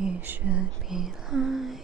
We should be live.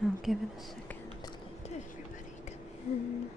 I'll give it a second to let everybody come in.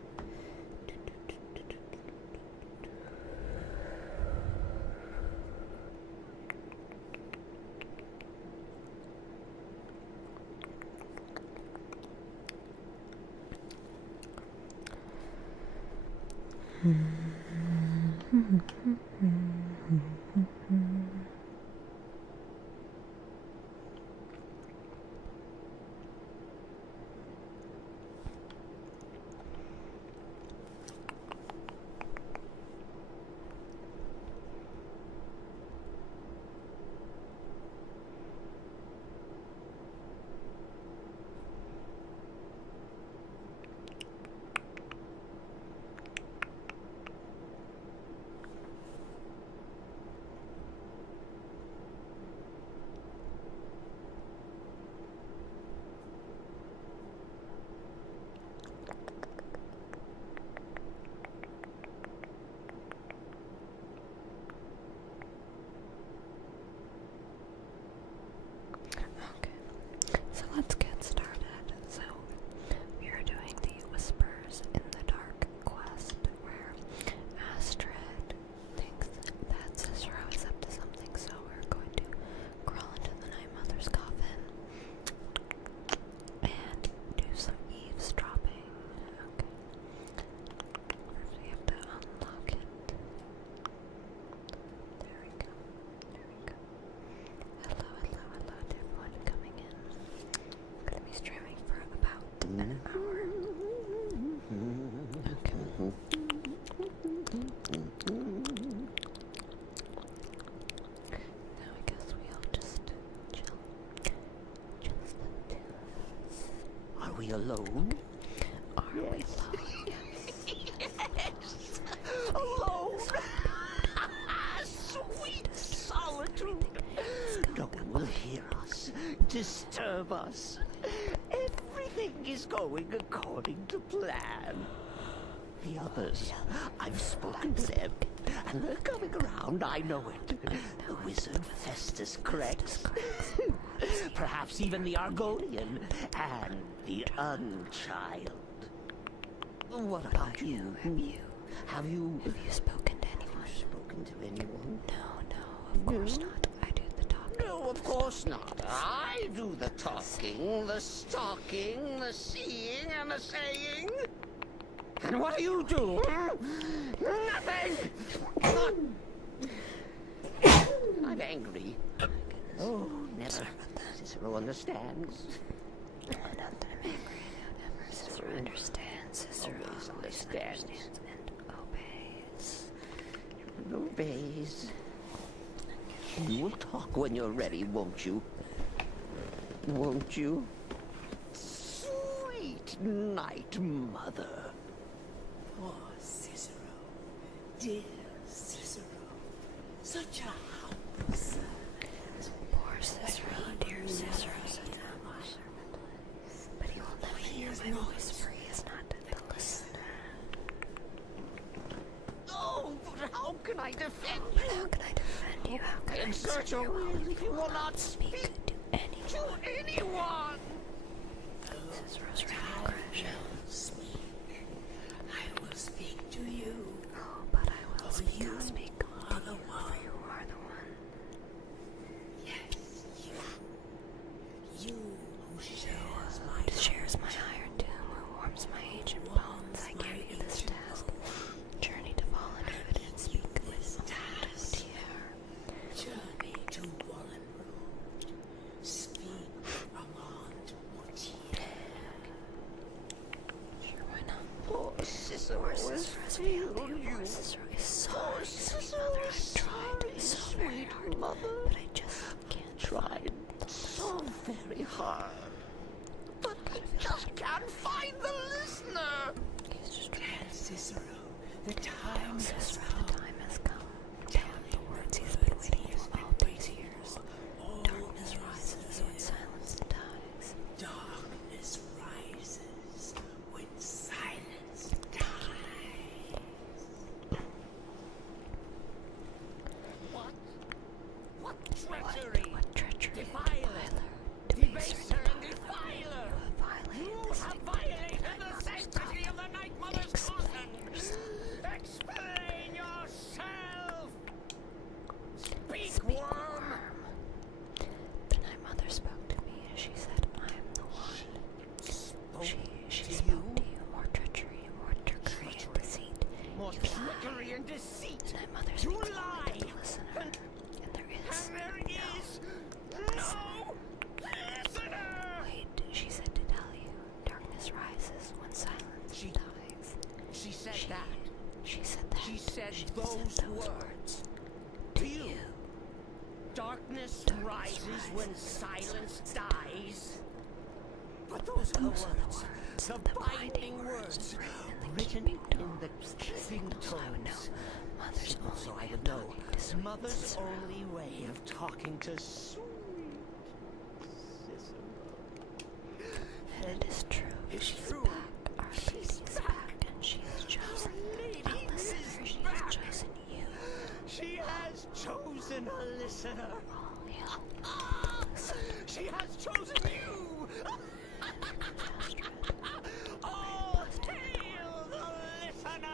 Let's get started. So, we are doing the Whispers in the Dark quest, where Astrid thinks that Cicero is up to something, so we're going to crawl into the Night Mother's coffin and do some eavesdropping. Okay. First we have to unlock it. There we go. There we go. Hello to everyone coming in. I'm going to be streaming for about an hour. Okay. Now I guess we all just chill. Just the two of us. Are we alone? Are we alone? Yes! Alone! Sweet solitude! No one will hear us, disturb us. Everything is going according to plan. The others, I've spoken to them, and they're coming around, I know it. The wizard Festus Crex, perhaps even the Argonian, and the Unchild. What about you? Have you spoken to anyone? Spoken to anyone? No, of course not. I do the talking. No, of course not. I do the talking, the stalking, the seeing, and the saying. And what do you do? Nothing! I'm angry. Oh, never. Cicero understands. Not that I'm angry, never. Cicero understands. Cicero always understands and obeys. You'll talk when you're ready, won't you? Won't you? Sweet Night Mother. Poor Cicero, dear Cicero, such a humble servant. Poor Cicero, dear Cicero, such a humble servant. But he will never hear my voice, for he is not the listener. Oh, but how can I defend But you? how can I defend you? How can I Insert your will if you will not speak to anyone? Cicero's ready to crash out. Speak. I will speak to you. Oh, but I will speak. I'll speak to you, are the for one. you are the one. Yes, you who Shares my iron tomb, who warms my ancient bones. I give you this task. Journey to fallen wood and speak with Motierre. journey to Wallen Road. Speak among Cicero has failed you. Cicero is sorry, Oh, sweet Cicero mother. is I've tried sorry, so very sweet hard, mother. but I just can't Tried so very hard. But I just can't find the listener. He's just trying. Cicero, the time has Cicero, come. the time has come. Tell him the words he's been waiting for all these years. Darkness rises when silence dies. Darkness rises when silence dies. What treachery? What treachery? Defiler. Debaser, Debaser and defiler. You You have violated the sanctity of the Night Mother's garden. Explain yourself. Speak, worm. The Night Mother spoke to me and she said, I am the one. She to spoke you? to you, more treachery, more trickery and deceit. More You trickery and deceit. The Night Mother You speaks only lie. to the listener. And there is And there is no listener. Wait, she said to tell you, darkness rises when silence dies. She said that. She said that. She said She those said words. to To you. you. Darkness Darkness rises when rises silence dies. But those are the words, the binding words, written in the kissing tones. Mother's So only I way would of know. talking to sweet Mother's Cicero. only way of talking to sweet Cicero. And it is true. It's She's true. back. Our lady She's is back, and she has chosen a listener. She has chosen you. She has chosen a listener. All hail the listener. She has chosen you. Astrid. Oh, hail the listener.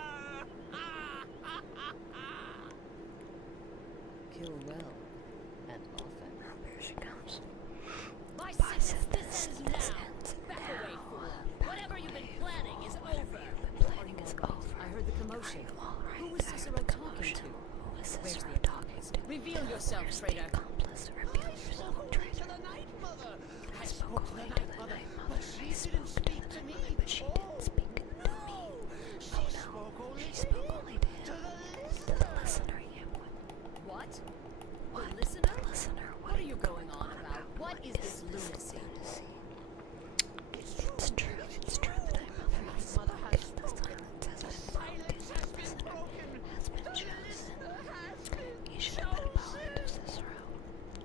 Kill well and often. Here she comes. My I said this ends this now. ends Back now. away, fool. Back Whatever you've been away, planning is fool. Whatever over. you've been planning is over. I heard the commotion. Are you all right? Who was I heard Cicero the talking commotion. to? Who was Where's Cicero the talking to? Reveal yourself, Where's the traitor. accomplice? Reveal yourself, traitor. the Night Mother. I spoke only to the Night Mother. I spoke to the Night Mother, but she didn't speak to me. Oh no, she spoke only to him. To the listener, you would. What? What? The listener? The listener, What are you going on about? What is this lunacy? It's true that Night Mother has spoken. The silence has been broken. The listener has been chosen. You should have been following to Cicero.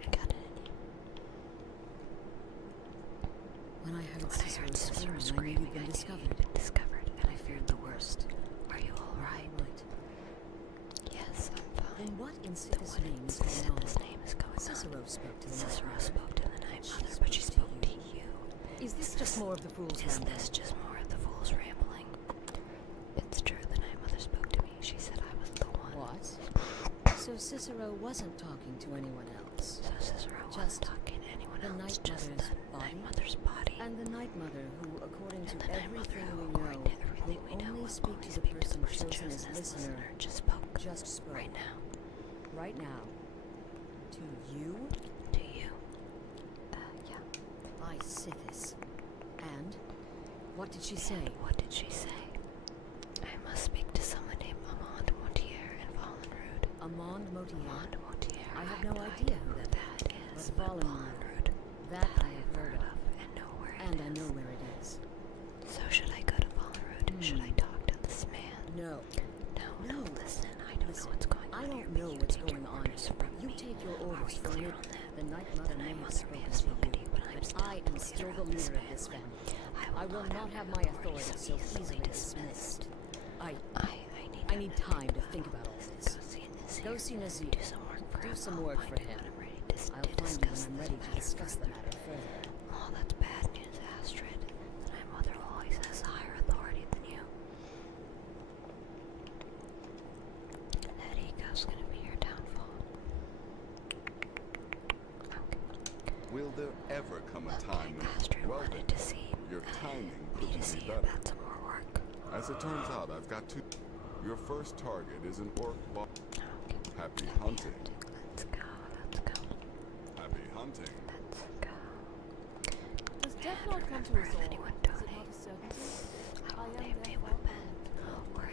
I got it in you. When I heard Cicero Cicero screaming, screaming, I knew he'd I been knew you'd discovered. been discovered, and I feared the worst. Are you all right? Right. Yes, I'm fine. Then what in Then Sisyphus' what name in is going on? Sisyphus' name is going on? Cicero spoke to the Cicero Night spoke to the Night She Mother, but she spoke spoke to to you. Is this just more of the fool's Is ramble? this just more of the fool's rambling? It's true, the Night Mother spoke to me. She said I was the one. What? So Cicero wasn't talking to anyone else. So Cicero wasn't Just talking to anyone the else, Night just Mother's the Night body? Mother's body. And the Night Mother, who, according to And the Night Mother, everything who, we according know, to everything we know, will only will speak only to the speak to person the person chosen as listener, just spoke. just spoke. Right now. Right now. To you? To you. Yeah. I Sithis. And? What did she say? What did she say? I must speak to someone named Amaund, Motierre, and Vollenrude. Amaund Motierre. Amaund, Motierre. I have no idea who that is. but Vollenrude. That I have heard of. And know where And it I is. know where it is. So should I go to Vollenrude? Should I talk to this man? No. No, listen. I don't know what's going on. I here, don't but know you what's take going your on. orders from You me. take your Are we orders from clear it. on that? The Night The Mother Night may have Mother may have spoken spoken to you, but I'm still I am still the of this leader of this family. I will not have my authority so easily dismissed. I need time to think about all this. Go see Nazir. Do some work for Do him. some I'll work find for him him. when I'm ready to I'll to find you discuss when I'm this ready to matter discuss the further. matter further. Oh, that's bad news, Astrid. The Night Mother always has higher authority than you. And that ego's gonna be your downfall. Okay. Will there ever come a time when... Astrid Well wanted then, to see your timing me couldn't to see be better. about some more work. As it turns out, I've got two... Your first target is an orc boss. Okay. Happy hunting. Let's go. Let's go. Happy hunting. Let's go. Does death not come to Remember, us if all? anyone Is it not a donates, certainty? I I will am name a therefore weapon or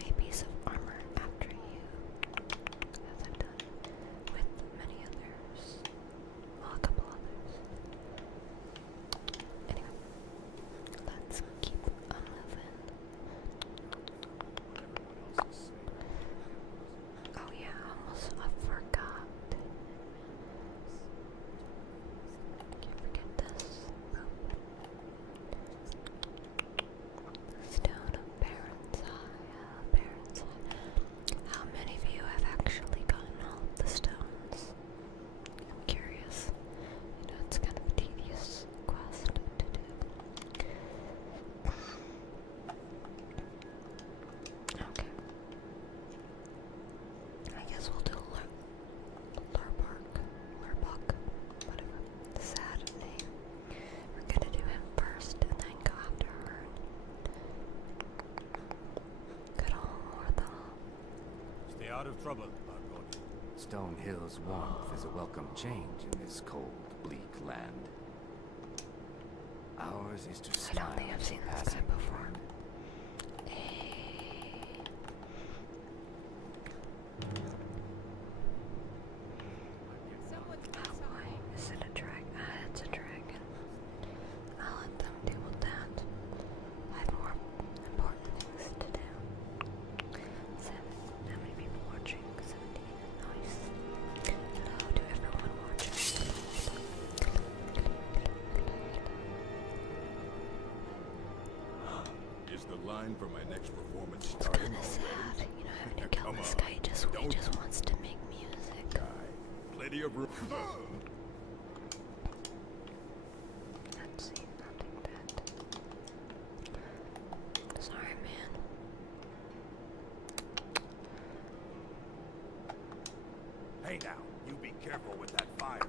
of trouble, Argonian. Stone Hill's warmth is a welcome change in this cold, bleak land. Ours is to I smile don't think I've at seen your this guy passing before. friend. Oh boy, is it a dragon? Ah, it's a dragon. I'll let them deal with that. I have more important things to do. 7. How many people watching? 17. Nice. Hello to everyone watching. Is the line for my next performance It's starting kind of already? sad, you know, having to kill Come this on, guy. He just wants to make music. Guy. Plenty of room. Let's see, I'll take that. Sorry, man. Hey now, you be careful with that fire.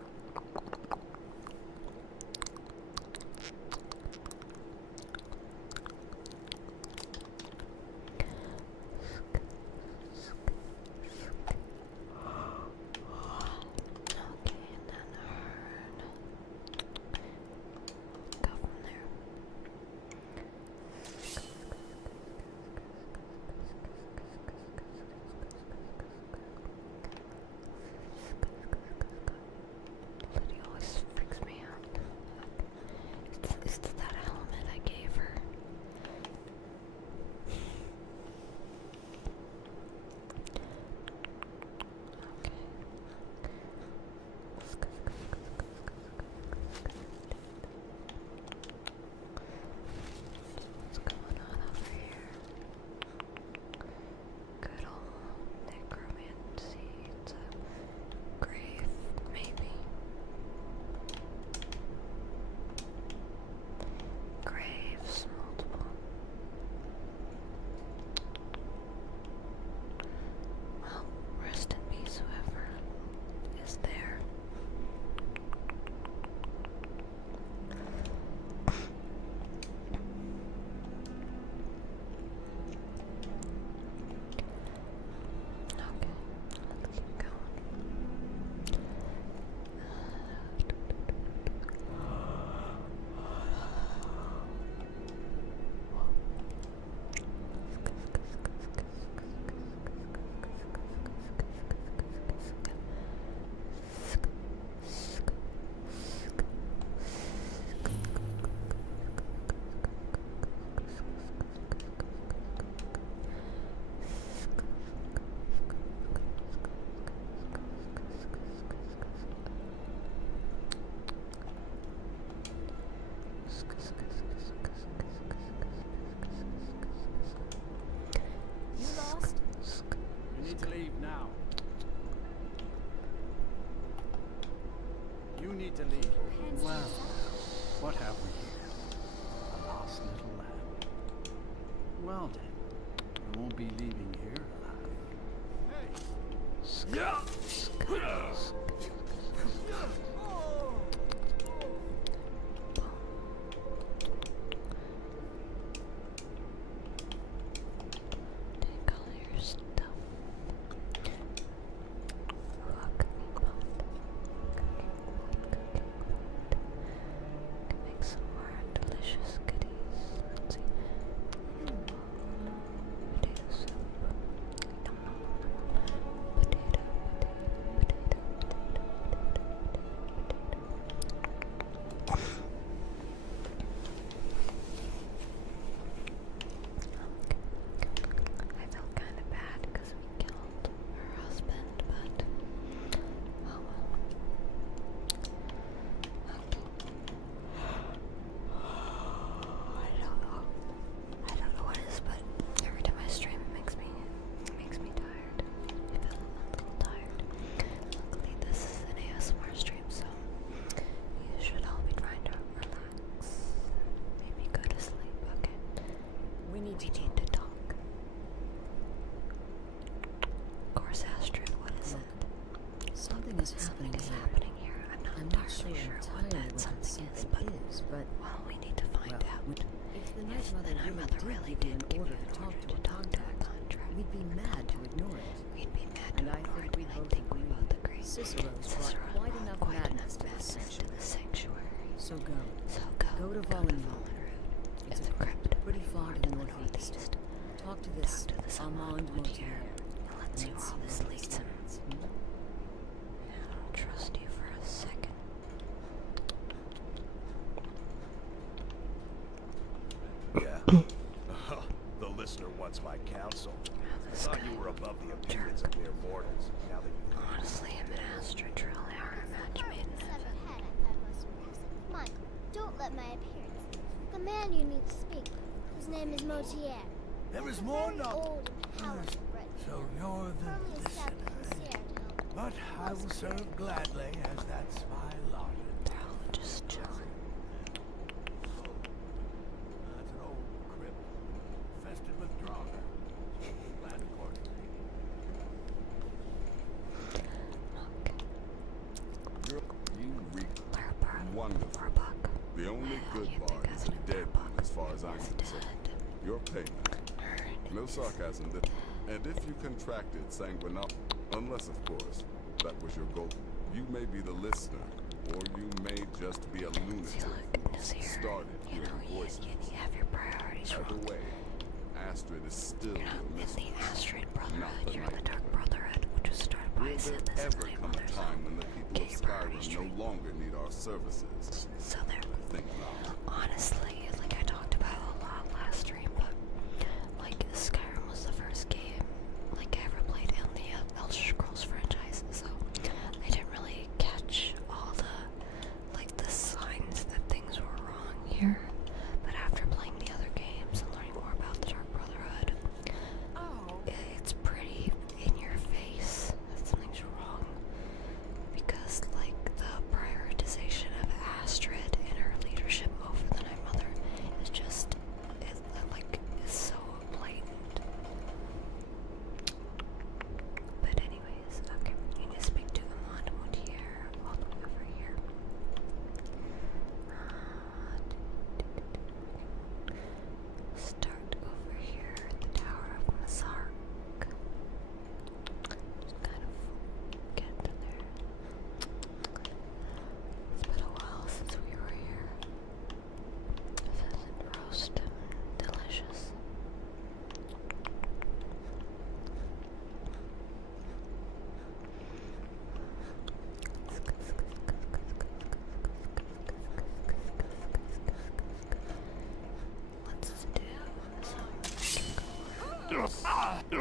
Okay, and then herd. Go from there. Lydia always freaks me out. It's that element I gave her. Okay. What's going on over here? Good old necromancy. It's a grave, maybe. Graves, multiple. Well, rest in peace, whoever is there. Okay, let's keep going. You lost? You need to leave now. You need to leave. Well, what have we here? A lost little lamb. Well then, you won't be leaving here alive. Take all your stuff. Look, can make some more delicious goodies. Let's see. Potato soup. Potato. I felt kind of bad because we killed her husband, but oh well. I don't know what it is, but every time I stream it makes me tired. I feel a little tired. Luckily this is an ASMR stream, so you should all be trying to relax. Maybe go to sleep, okay? We need to to talk. Of course, Astrid, what is it? Something is Something happening is here. happening here. I'm not I'm not entirely sure sure what entirely that what something that is, something is, but well, we need to find well, out. if the Night If Mother the Night Mother really give you did an give order you to an talk order to a to talk to a contract, contract, we'd be mad to ignore it. we'd be mad And I think we both agree. Cicero's brought quite enough madness to the sanctuary. So go. Go to Volunroot. It's a crypt pretty far to the northeast. Talk to this Amaund Motierre. Let's see where all this leads him. I don't trust you for a second. Yeah. The listener wants my counsel. I thought you were above the opinions of mere mortals. Now that you Honestly, him and Astrid truly are a match made in heaven. Michael, don't let my appearance. The man you need to speak with. His name is Motierre. There is more Very old and powerful red. So you're Firmly the established in listener. Sierra to help. But I will serve gladly, as that's my lot. They're all just chilling. That's an old crypt, infested with draught. Plan accordingly. You reek Larbar. wonderful. Warbuck. The only good You bard think is I'm a dead Warbuck? one, as far as I'm He's concerned. dead. Your payment. No sarcasm. And if you contracted sanguinop, unless of course that was your goal, you may be the listener, or you may just be a See, lunatic look, Nazir, started you know, hearing voices. you have your priorities Either wrong. way, Astrid is still You're not your in the mistress. Astrid not Brotherhood, the you're in the Night Dark Lord. Brotherhood, which was started by Will there Sith. This is ever my come a mother's time home. when the people Get of your priorities Skyrim no straight. longer need our services? So there, Think not. honestly, like I talked about a lot last stream, but like Skyrim was the first game like I ever played in the Elder Scrolls franchise, so I didn't really catch all the signs that things were wrong here. But after playing the other games and learning more about the Dark Brotherhood, it's pretty in your face that something's wrong. Because like the prioritization of Astrid and her leadership over the Night Mother is just is so blatant. But anyways, okay, you need to speak to Amaund Motierre all the way over here. Start over here at the Tower of Mazark. Just kind of get to there. It's been a while since we were here. Pheasant roast and delicious. Let's do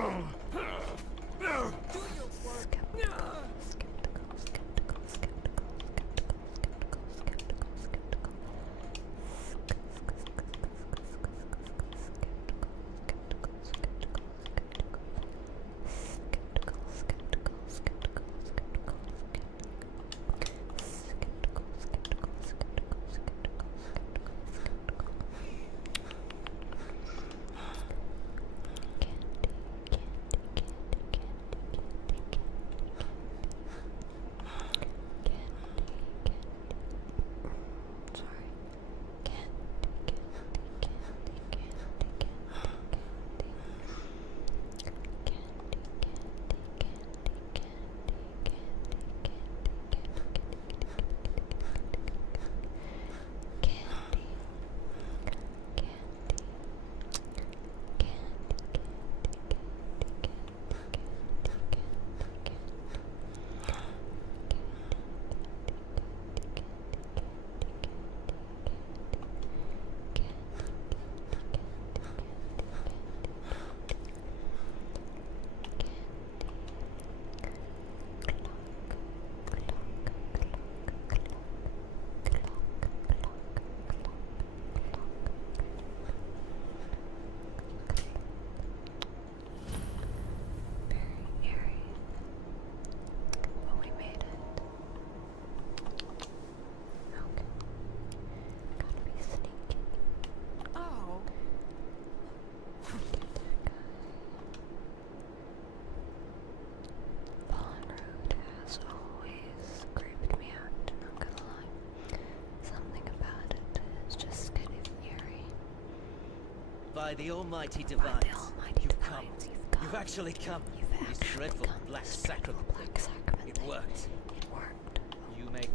By the almighty divines, By the almighty you've come. divines, you've come. You've actually come. You've This actually dreadful done black this dreadful sacrament black sacrament It thing. worked. It worked. You may...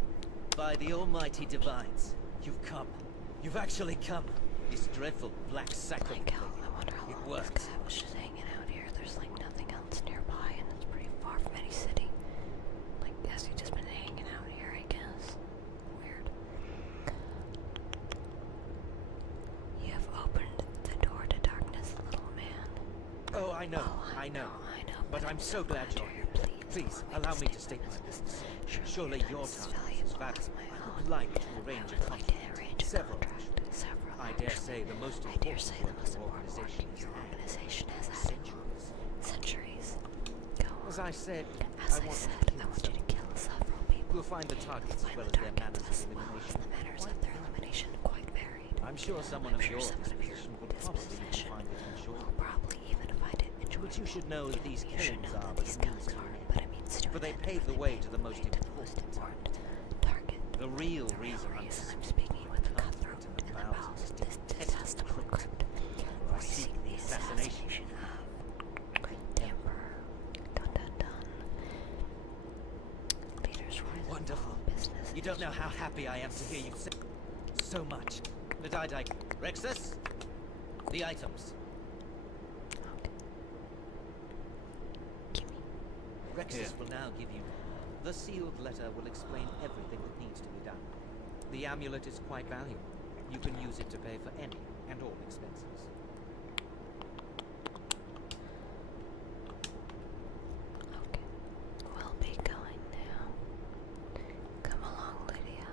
By the almighty divines, you've come. You've actually come. This dreadful black sacrament Like how, thing. I wonder how It long this worked. guy was just hanging out here. There's like nothing else nearby and it's pretty far from any city. Like, has he just been hanging out here, I guess? Weird. You have opened the door to darkness, little man. Oh, I know, Oh, I know. I know. But I'm so glad you're here. Please, allow me to state my business. Surely your time is valuable. I would like to arrange a contract. Several. I dare say the most important work your organization has had. Centuries. Go on. As I said, As I I want said, you to I want kill you to kill several people. You'll find the targets as Find well the as their manners targets of as well as elimination. the manners of their elimination quite varied. I'm sure someone I'm of sure your someone of your disposition will probably disposition find it enjoyable. will probably even find it enjoyable. But you should know that these You should killings know are that but these a means killings to are an but end. a means to For an they end, pave for the they way pave to the the most way to the important target. target. The real The real reason reason I'm speaking with the cutthroat in the bowels of this detestable crypt. For we seek the assassination of the Emperor. Dun dun dun. Leaders rise Wonderful. business. You don't know how happy I am to hear you say so much. The Didike. Rexus? The items. Okay. Gimme. Rexus will now give you. The sealed letter will explain everything that needs to be done. The amulet is quite valuable. You can use it to pay for any and all expenses. Okay. We'll be going now. Come along, Lydia.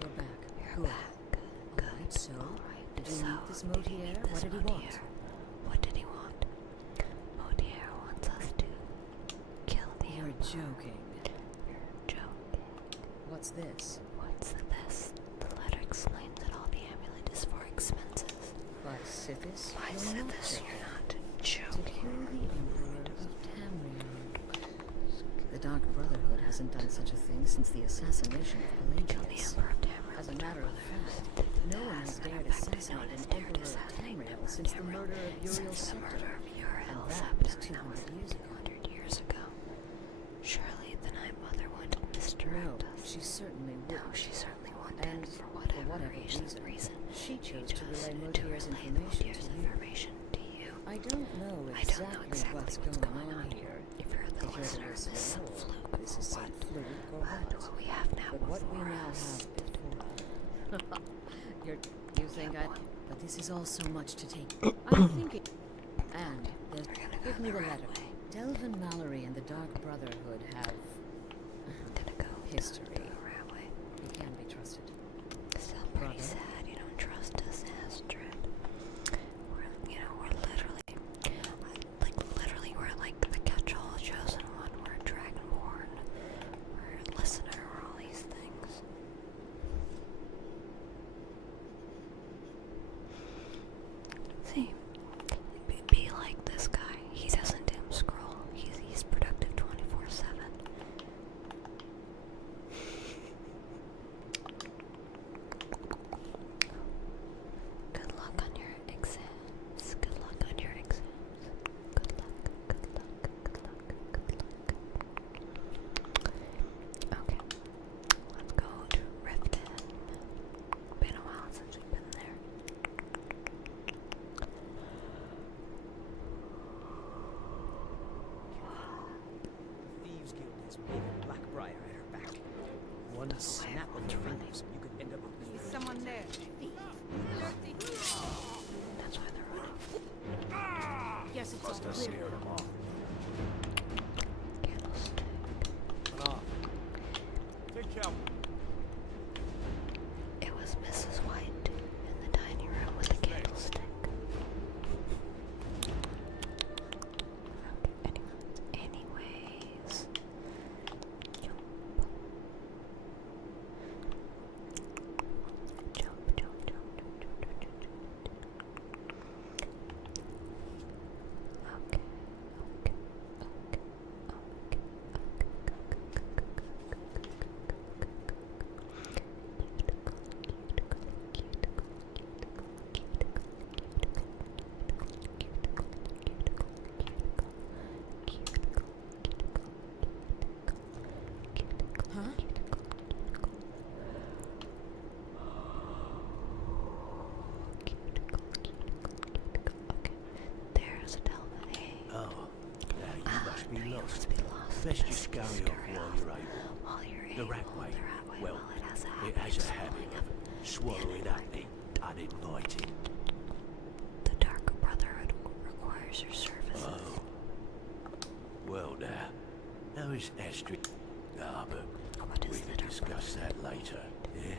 You're back. You're Good. back. Alright, so, did you So, meet this did you Motierre? meet What this did he want? Motierre? What did he want? Motierre wants us to kill the You're Emperor. joking. You're joking. What's this? What's this? The letter explains that all the amulet is for expenses. By Sithis? By You're not Sithis, joking. you're not To joking. kill the Emperor of Tamriel. The Dark Brotherhood hasn't done such a thing since the assassination of The Pelagius. Emperor of Tamriel. As a matter of fact, no one has dared assassinate an Emperor of Tamriel since the murder of Uriel's Since the scepter. murder of Uriel's And that scepter, was and that was 200 years ago. 200 years ago. Surely the Night Mother would No, misdirect us. she certainly No, wouldn't. she certainly wouldn't. And for whatever reason, she chose to relay to Motierre's relay information to you. information to you. I don't know I don't know exactly what's what's going on here. If you're the If you're listener, the this is some listener, fluke this is or some what? fluke or But what? what we have now But what we before now us. have before you think I... But this is all so much to take. I'm thinking... And there's... We're gonna go Give me the the right letter. way. Delvin Mallory and the Dark Brotherhood have I'm gonna go history. the right way. He can be trusted. Still pretty Brother. sad you don't trust us, Astrid. We're literally, we're like the catch-all chosen one. We're Dragonborn. We're a listener. We're all these things. See, be like this guy. He doesn't doom scroll. He's productive 24/7. Good luck on your exams. Good luck on your exams. Good luck, good luck, good luck, good luck. Okay. Let's go to Riften. Been a while since we've been there. Thieves Guild has Raven Blackbriar at her back. One snap of the fingers, you could end up with me. Someone there. That's why they're running. Yes, it's all Must have clear. scared them off. Candlestick. Take care. best just scurry off while you're able. The rat way, well, it has a habit of swallowing up the uninvited. The Dark Brotherhood requires your services. Oh. Well now is Astrid. Ah, but we can discuss that later, yeah?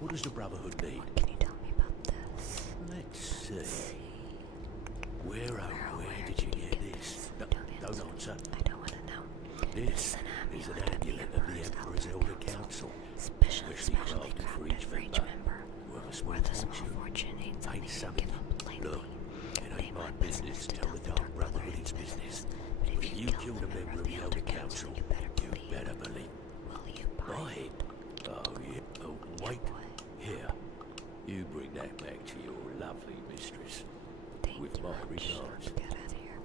What does the Brotherhood need? What can you tell me about this? Let's see. Where did you get this? Don't answer. I don't want to know. This is an amulet of the Emperor's Elder Council. Specially crafted for each member. Worth a small fortune ain't Ain't something something. you give up lightly. Look, it ain't my business to tell the Dark Brotherhood its business. But if you killed a member of the Elder Council, you better believe. Will you buy it? Oh, yeah. Oh, wait. Here. You bring that back to your lovely mistress. With my regards. Get out of here.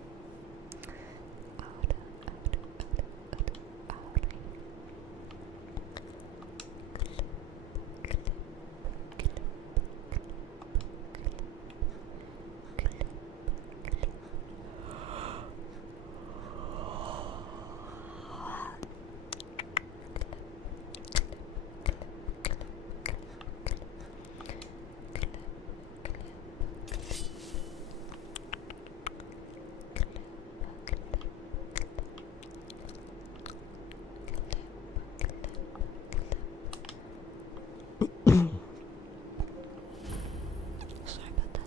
Sorry about that.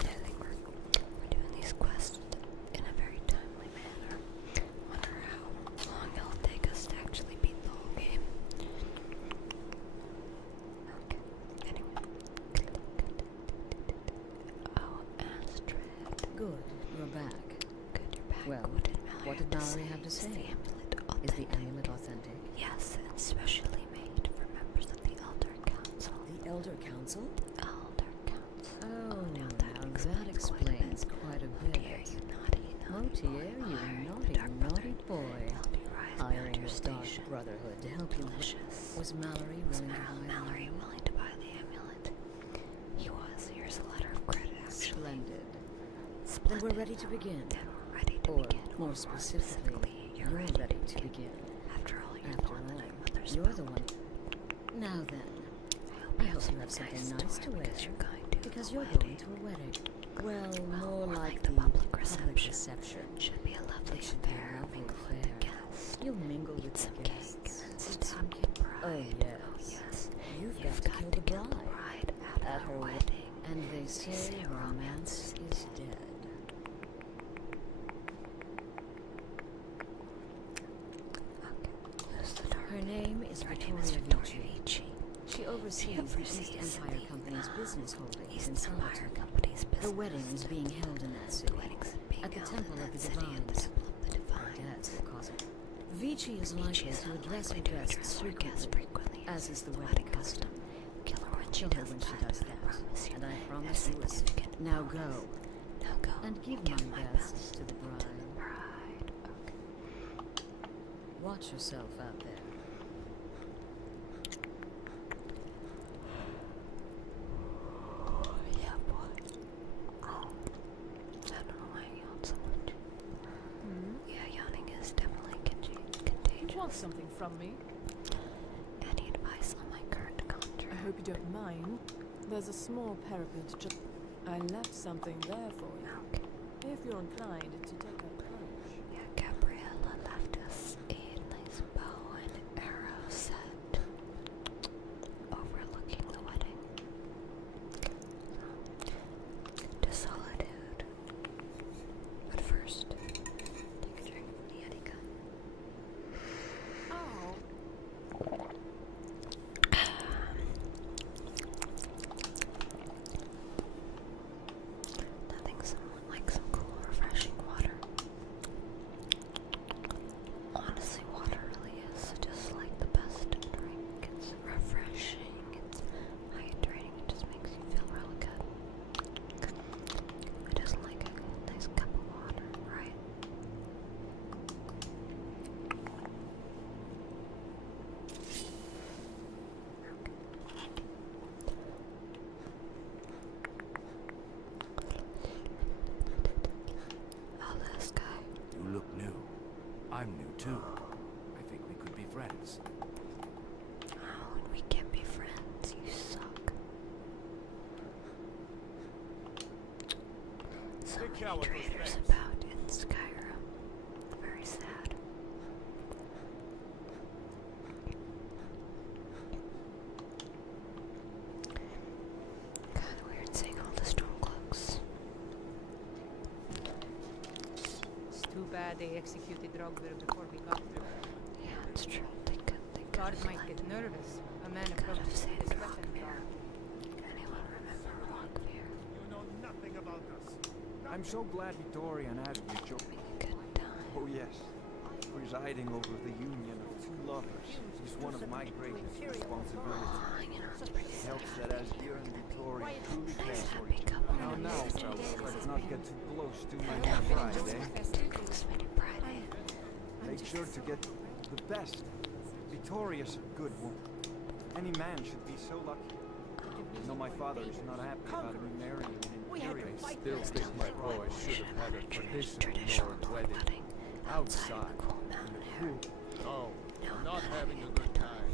I think we're doing these quests in a very timely manner. Wonder how long it'll take us to actually beat the whole game. Okay, anyway. Oh, Astrid. Good, you're back. Good, you're back. Well, what did Mallory have to say? Is the amulet authentic? Yes, and specially made for members of the Elder Council. The Elder Council? Elder Council. Oh, now that explains quite a bit. Motierre, you naughty Motierre, you naughty boy. Help you rise Hiring beyond your the Dark station. Brotherhood to help you. Delicious. Was Mallory willing to buy Mallory willing to buy the amulet? He was. Here's a letter of credit, actually. Splendid. Then Splendid. we're ready to begin. Then we're ready to Or, begin. more specifically, you're ready to begin. After all, you're After the one that all, our mother's you're the one. Now then, I hope you have something nice to wear, because you're going to a wedding. Well, more like the public reception. Should be a lovely affair. Mingle with the guests. You'll mingle with Eat some the cake guests. and Eat stab some the cake. bride. Oh yes. You've got to kill the bride at her wedding. And they say romance is dead. Her name is Victoria Vici. She oversees the East Empire Company's business holdings in Solitude. The wedding is being held in that city, at the Temple of the Divines. Her dad's the cause of it. Vici is likely to address her guests frequently, as is the wedding custom. Kill her when she does that, and I promise you a second. Now go, and give my best to the bride. Watch yourself out there. Yeah, boy. I don't know why I yawned so much. Yeah, yawning is definitely contagious. You want something from me? Any advice on my current contract? I hope you don't mind. There's a small parapet just... I left something there for you. Okay. If you're inclined to take a plunge. Yeah, Gabriella left us a nice bow and arrow set overlooking the wedding. To Solitude. But first, take a drink from the Yeti gun. Oh. Honestly, I'm new too. I think we could be friends. Oh, and we can't be friends. You suck. So many traitors about in Skyrim. Very sad. Kinda weird seeing all the Stormcloaks. It's too bad they executed Rogver before we got through. Yeah, it's true. They could Guard have might get nervous. A man could have approaches saved his weapon Rogver. drawn. Anyone remember Rogver? You know nothing about us. I'm so glad Vittoria and Astrid joined. Good time. Oh yes, presiding over the union of two lovers is one of my greatest responsibilities. Oh, you know, it's pretty It sad. helps that Astrid and Vittoria truly care Nice for happy each other. couple. Now, fellas, let's not get too close to my Definitely pride, eh? Thanks, Minnie Friday. Make sure to get the best. Vittoria's a good woman. Any man should be so lucky. You know, my father is not happy about me marrying an imperial. I still think my boy should have had a traditional Nord wedding outside in the cool. No, I'm not having a good time.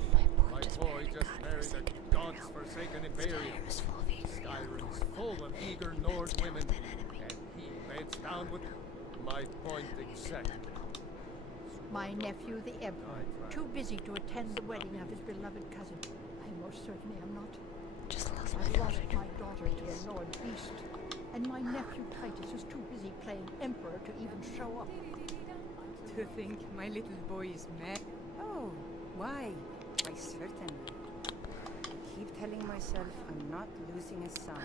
My boy just married a god's-forsaken imperial. Skyrim is full of eager Nord women, and he beds down with my point exactly. My nephew, the Emperor, too busy to attend the wedding of his beloved cousin. I most certainly am not. Just lost I lost my daughter to a Lord Beast, and my nephew Titus is too busy playing Emperor to even show up. To think my little boy is mad. Oh, why? Why, certainly. I keep telling myself I'm not losing a son.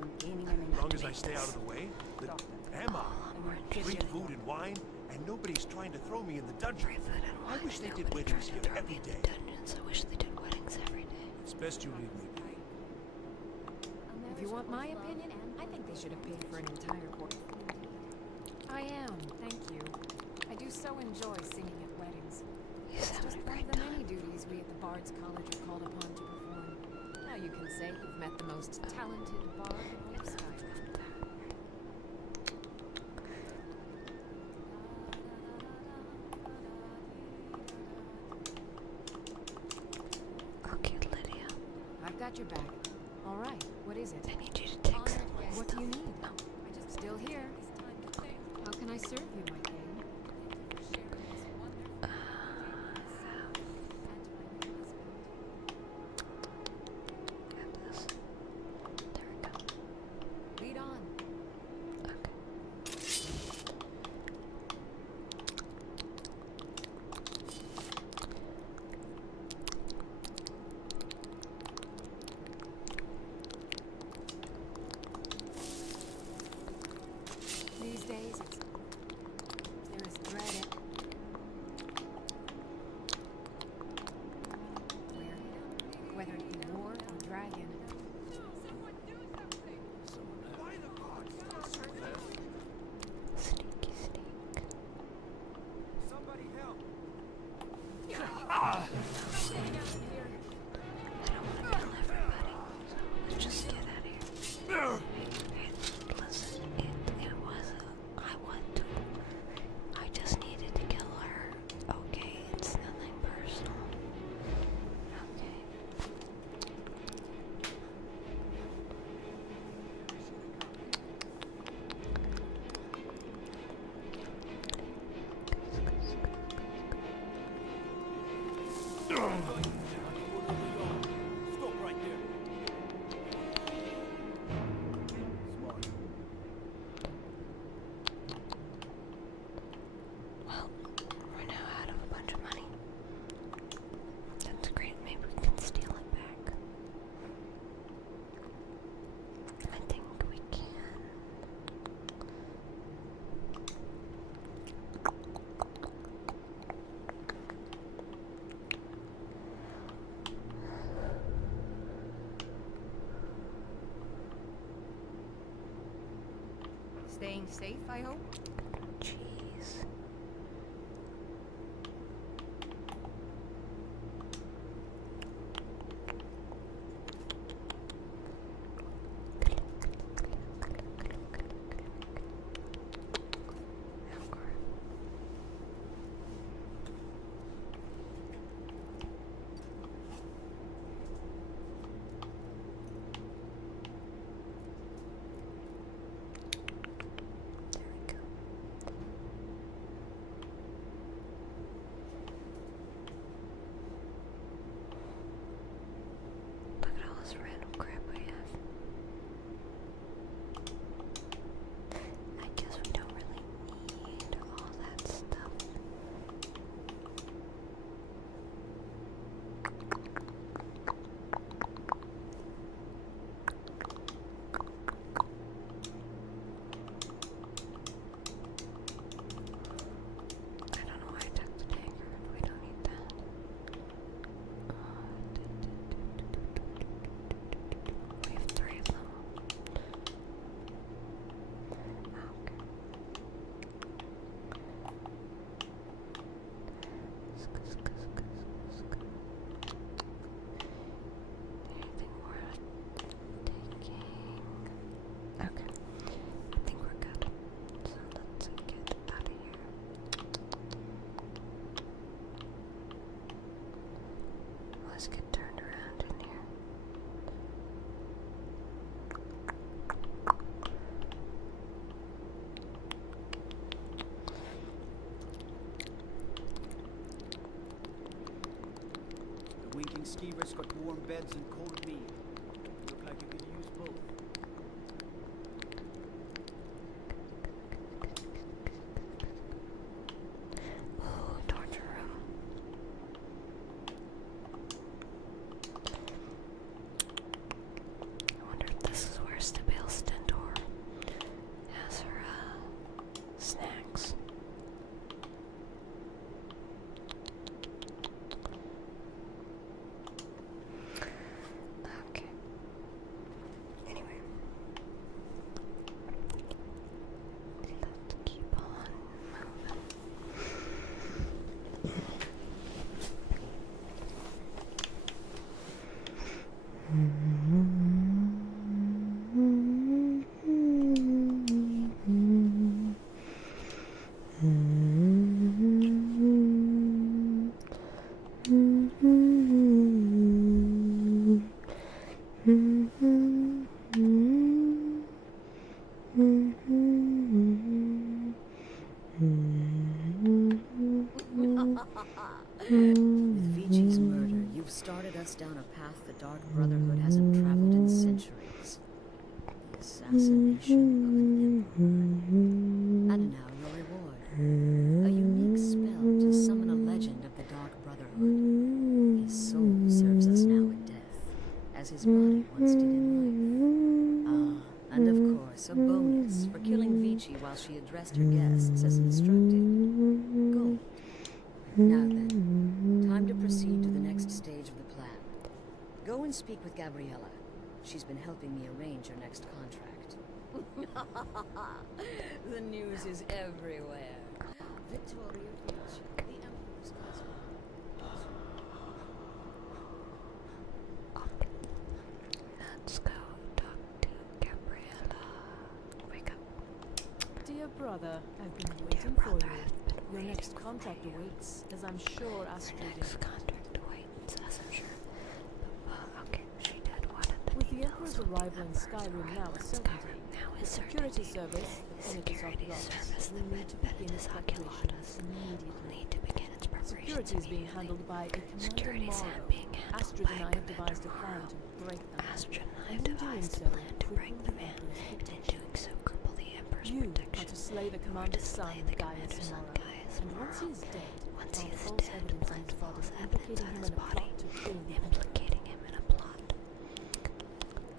I'm gaining an As long as I stay out of the way, Emma, free food and wine, and nobody's trying to throw me in the dungeon. I wish they did weddings here every day. Dungeons. I wish they did weddings every day. It's best you leave me be. If you want my opinion, I think they should have paid for an entire board. I am, thank you. I do so enjoy singing at weddings. It's just one of the many duties we at the Bard's College are called upon to perform. Now you can say you've met the most talented bard in all of Skyrim. Okay, Lydia. I've got your back. All right, what is it? I need you to take some. What do you need? Still here. How can I serve you, my king? Lead on. These days, there is dread in whether it be war or dragon. Sneaky sneak. Somebody help! I don't want to kill everybody, so let's just get out of here. Hey, listen, I just needed to kill her. Okay, it's nothing personal. Okay. Stop right there. Well, we're now out of a bunch of money. That's great. Maybe we can steal it back. I think we can. Staying safe, I hope? Jeez. Skeever's got warm beds and cold meat. You look like you could use both. Ooh, torture room. I wonder if this is where Stabile Stentor has her snacks. Okay. Anyway. Let's keep on moving. With Vichi's murder, you've started us down a path the Dark Brotherhood hasn't traveled in centuries. The assassination of an emperor. And now your reward. A unique spell to summon a legend of the Dark Brotherhood. His soul serves us now in death, as his body once did in life. And of course, a bonus for killing Vici while she addressed her guests as instructed. Gold. Now then, time to proceed to the next stage of the plan. Go and speak with Gabriella. She's been helping me arrange your next contract. The news is everywhere. Victoria Vici, the Emperor's cousin. Let's go talk to Gabriella. Wake up. Dear brother, I've been waiting for you. Your next contract awaits, as I'm sure Astrid is. Contract awaits, as I'm sure. Okay, she did. What did the With the Emperor's arrival in Skyrim now a certainty, the security service, the will need to begin its preparations immediately. Security is being handled by a Commander Maro. Astrid and I have devised a plan to break them. And in doing so, and in doing so, cripple the Emperor's you protection. are to slay the Commander's son, Gaius Maro. And once he is dead, plant false evidence on his body, implicating him in a plot.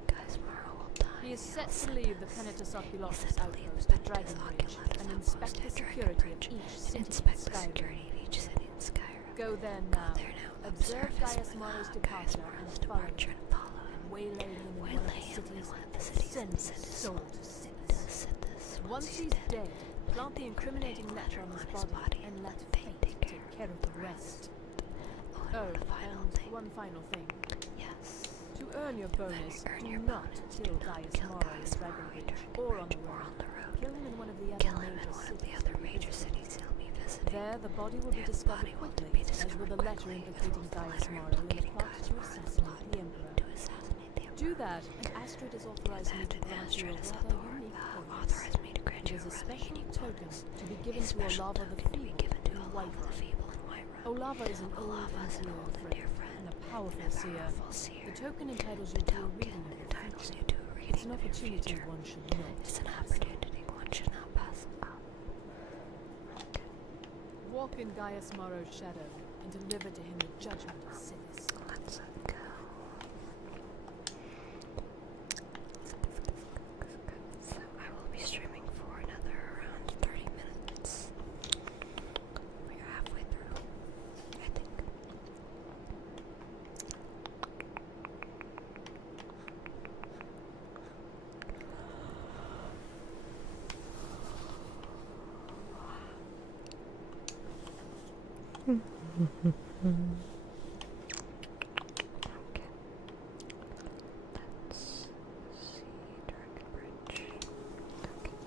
Gaius Maro will die. He is set to leave the Penitus Oculotus outpost at Dragon Ridge and inspect the security of each city in Skyrim. Go there now. Observe Gaius Maro's departure and follow him. Waylay him in one of the cities. Send his soul to Siddhis. Once he's dead, plant the incriminating letter on his body and let fate take care of the rest. Oh, and one final thing. Yes. To earn your bonus, do not kill Gaius Maro in Dragon Ridge or on the road. Kill him in one of the other major cities he'll be visiting. There, the body will be discovered quickly, as will the letter implicating Gaius Maro in the plot to assassinate the Emperor. Do that, and Astrid is authorized me to grant you a rather unique bonus. It is a special token to be given to Olava the Feeble in Whiterun. Olava is an old and dear friend, and a powerful seer. The token entitles you to a reading of the future. It's an opportunity one should not pass up. Walk in Gaius Maro's shadow and deliver to him the judgment of Siddhis. Let's go. So I will be streaming for another around 30 minutes. We're halfway through, I think. Okay. Let's see, Dragon Bridge. Okay.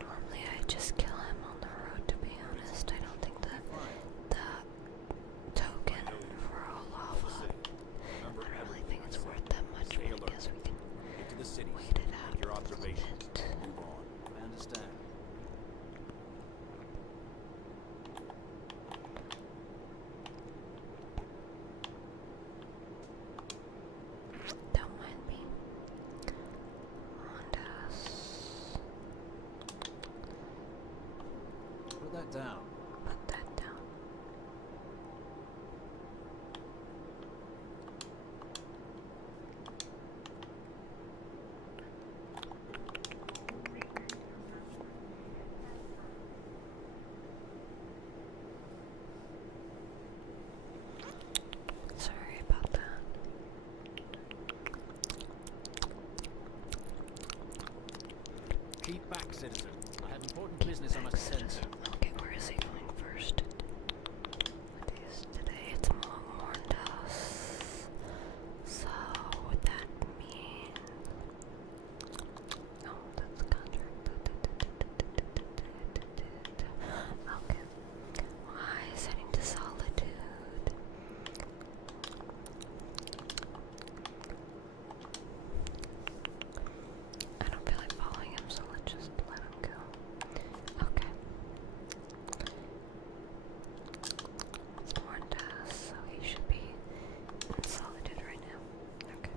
Normally I just kill him on the road, to be honest. I don't think that the token for Olava, I don't really think it's worth that much, but I guess we can wait it out. Your observations. Move on. I understand. that down. Put that down. Sorry about that. Keep back, citizen. I have important business I must attend to. Okay, where is he going first? What day is today? It's Morndos. So would that mean? No, that's a contract. Okay. Why is heading to Solitude? I don't feel like following him, so let's just let him go. Okay. It's Morndos, so he should be in Solitude right now. Okay.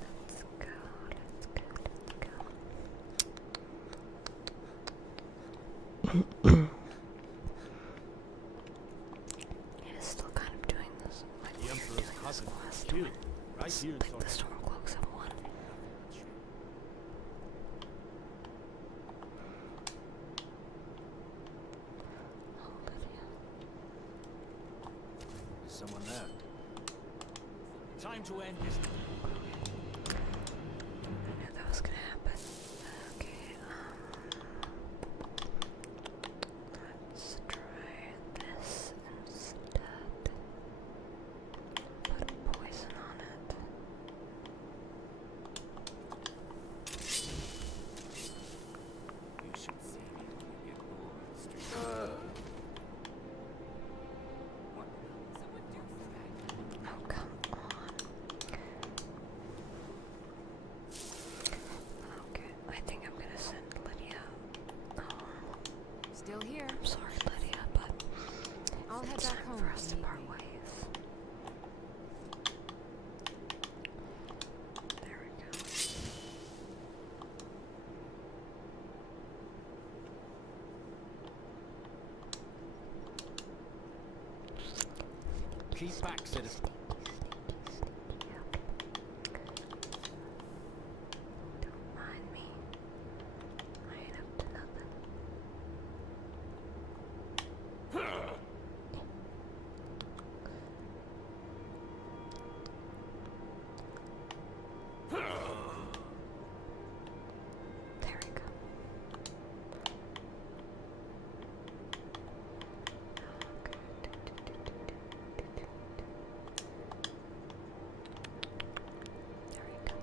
Let's go, let's go, let's go. It is still kind of doing this. Like, The we're Emperor's doing this cousin, quest you, when right here in like the Stormcloaks have won. Oh, Lydia. Is someone there? Time to end this. I knew that was gonna happen. Okay, let's try this instead. Put poison on it. You should see me when you get bored, Street. Oh, come on. Okay, I think I'm gonna send Lydia home. Still here. I'm sorry, Lydia, but I'll head it's back time home for if us you to need part me. ways. There we go. Keep back, citizen. Don't mind me. I ain't up to nothing. There we go. There we go.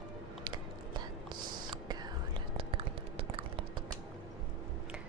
Let's go, let's go, let's go, let's go.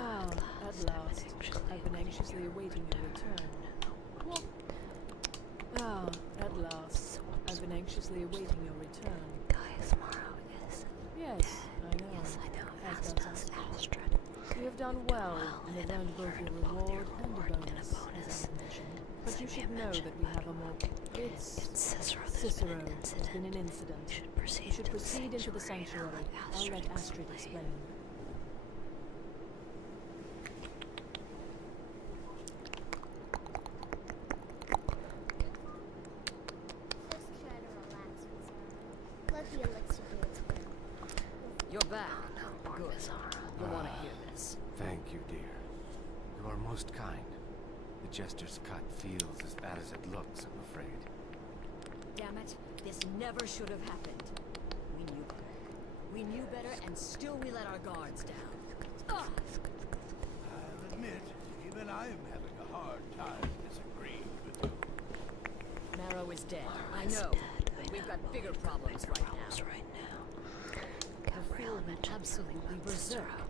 Ah, at last. I've been anxiously awaiting your return. What? Ah, at last. I've been anxiously awaiting your return. Gaius Maro is Yes, I know. Yes, I know. As As does does Astrid. Astrid. You have done well and have earned both your reward and a bonus, as I mentioned. But you should know that we have a more... It's Cicero. Cicero. There's been an incident. You should proceed into the sanctuary. I'll let Astrid explain. Just try to relax, Motierre. Let the elixir do its work. You're back. Oh, no, poor Good. Bizarro. You'll want to hear this. Thank you, dear. You are most kind. The jester's cut feels as bad as it looks, I'm afraid. Damn it. This never should have happened. We knew better. We knew better, and still we let our guards down. Ugh. I'll admit, even I am having a hard time disagreeing with you. Maro is dead. I Maro is know. dead. But I we've know, got but bigger we've got problems bigger right problems now. right now. The fool went absolutely berserk.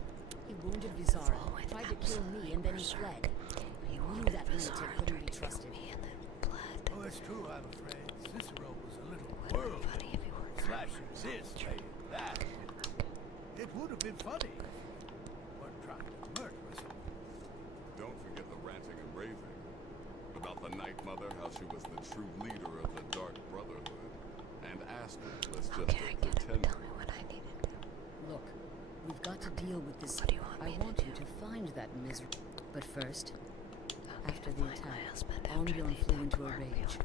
He wounded Vizara, tried to kill me, and then he fled. He knew that lunatic couldn't be trusted. Oh, it's true, I'm afraid. Cicero was a little whirlwind. Slashing this, saying that. It would have been funny. But trying to murder us. Don't forget the ranting and raving. About the Night Mother, how she was the true leader of the Dark Brotherhood. And Astrid was just a pretender. Tell me what I needed to. Look, we've got to deal with this. What do you want me I want you to find that misery. But first, after the attack, Bjorn flew into a rage.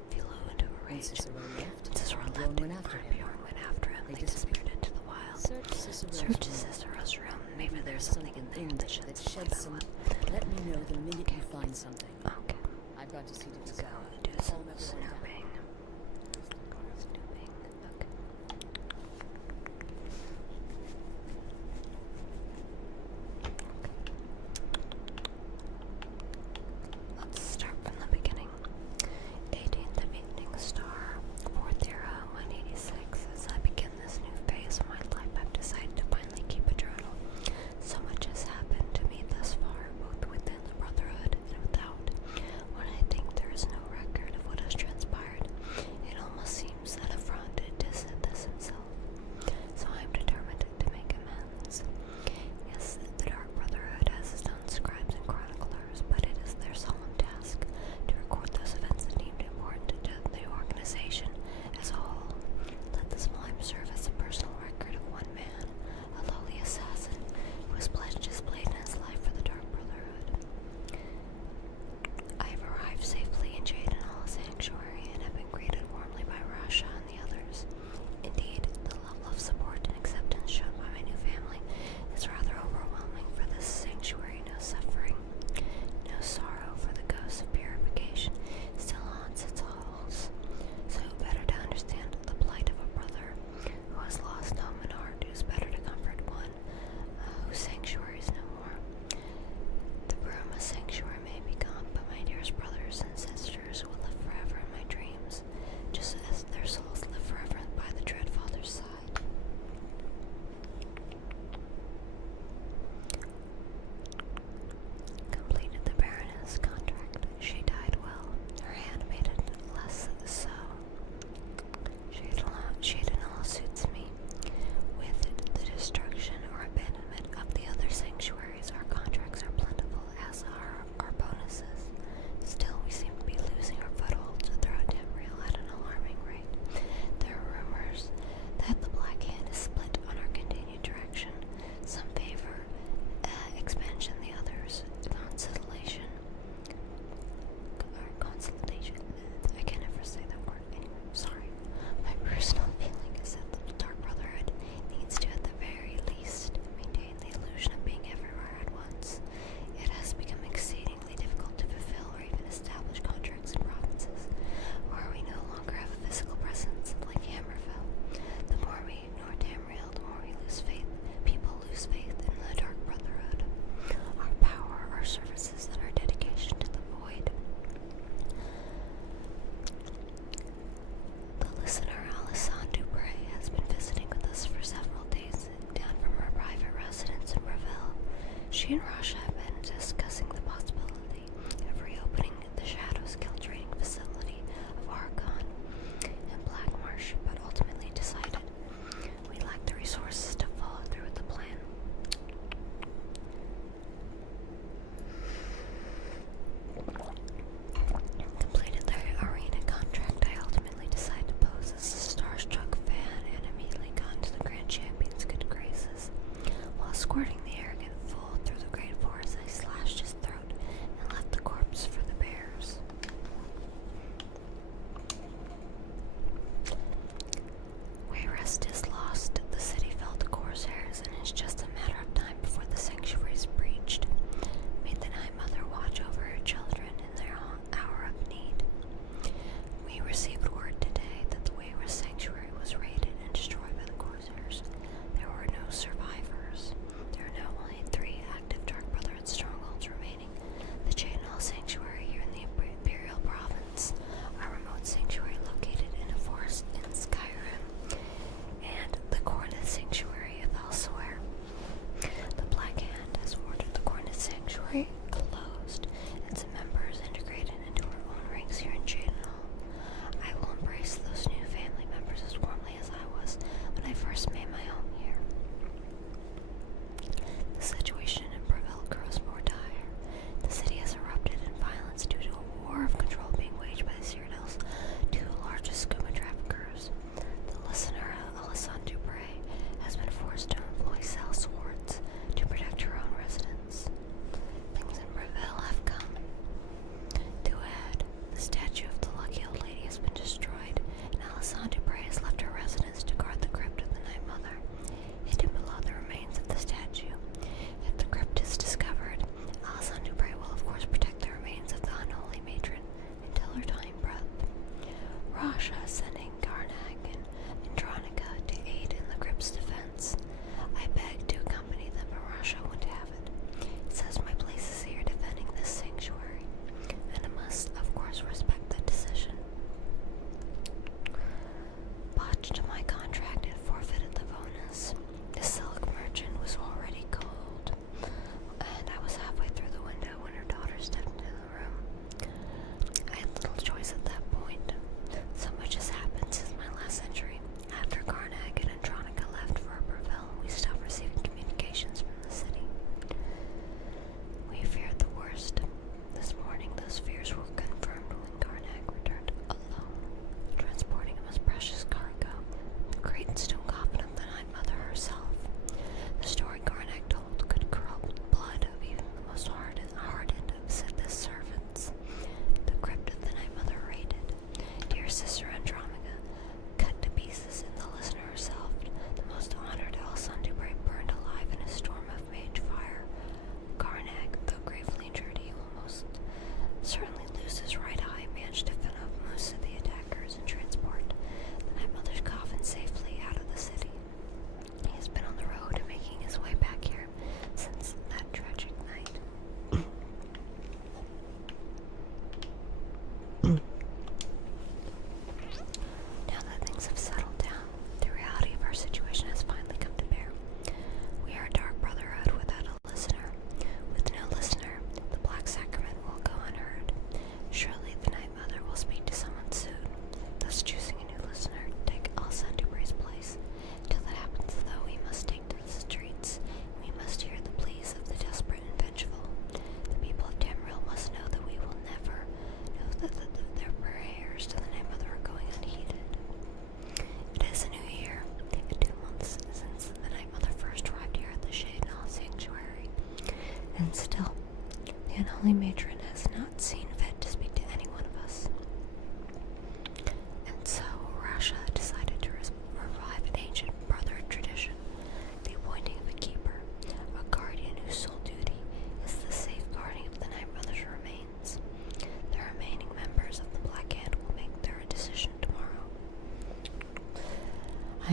When Cicero left, Bjorn went after him. They disappeared into the wild. Search Cicero's room. Maybe there's something in there that sheds some. Let me know the minute you find something. Okay. I've got to see to Let's go do some snooping. Okay. Let's start from the beginning. 18th of Evening Star, 4th era, 186. As I begin this new phase of my life, I've decided to finally keep a journal. So much has happened to me thus far, both within the Brotherhood and without. When I think there is no record of what has transpired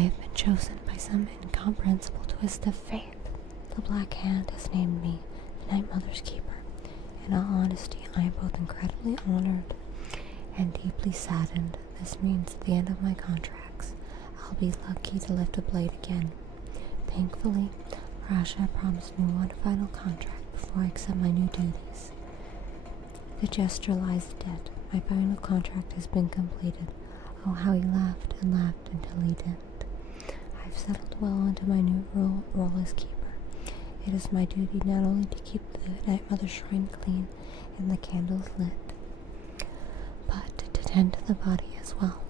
I have been chosen by some incomprehensible twist of fate. The Black Hand has named me the Night Mother's Keeper. In all honesty, I am both incredibly honored and deeply saddened. This means at the end of my contracts, I'll be lucky to lift a blade again. Thankfully, Rasha promised me one final contract before I accept my new duties. The jester lies dead. My final contract has been completed. Oh, how he laughed and laughed until he didn't. I've settled well into my new role as keeper. It is my duty not only to keep the Night Mother's shrine clean and the candles lit, but to tend to the body as well.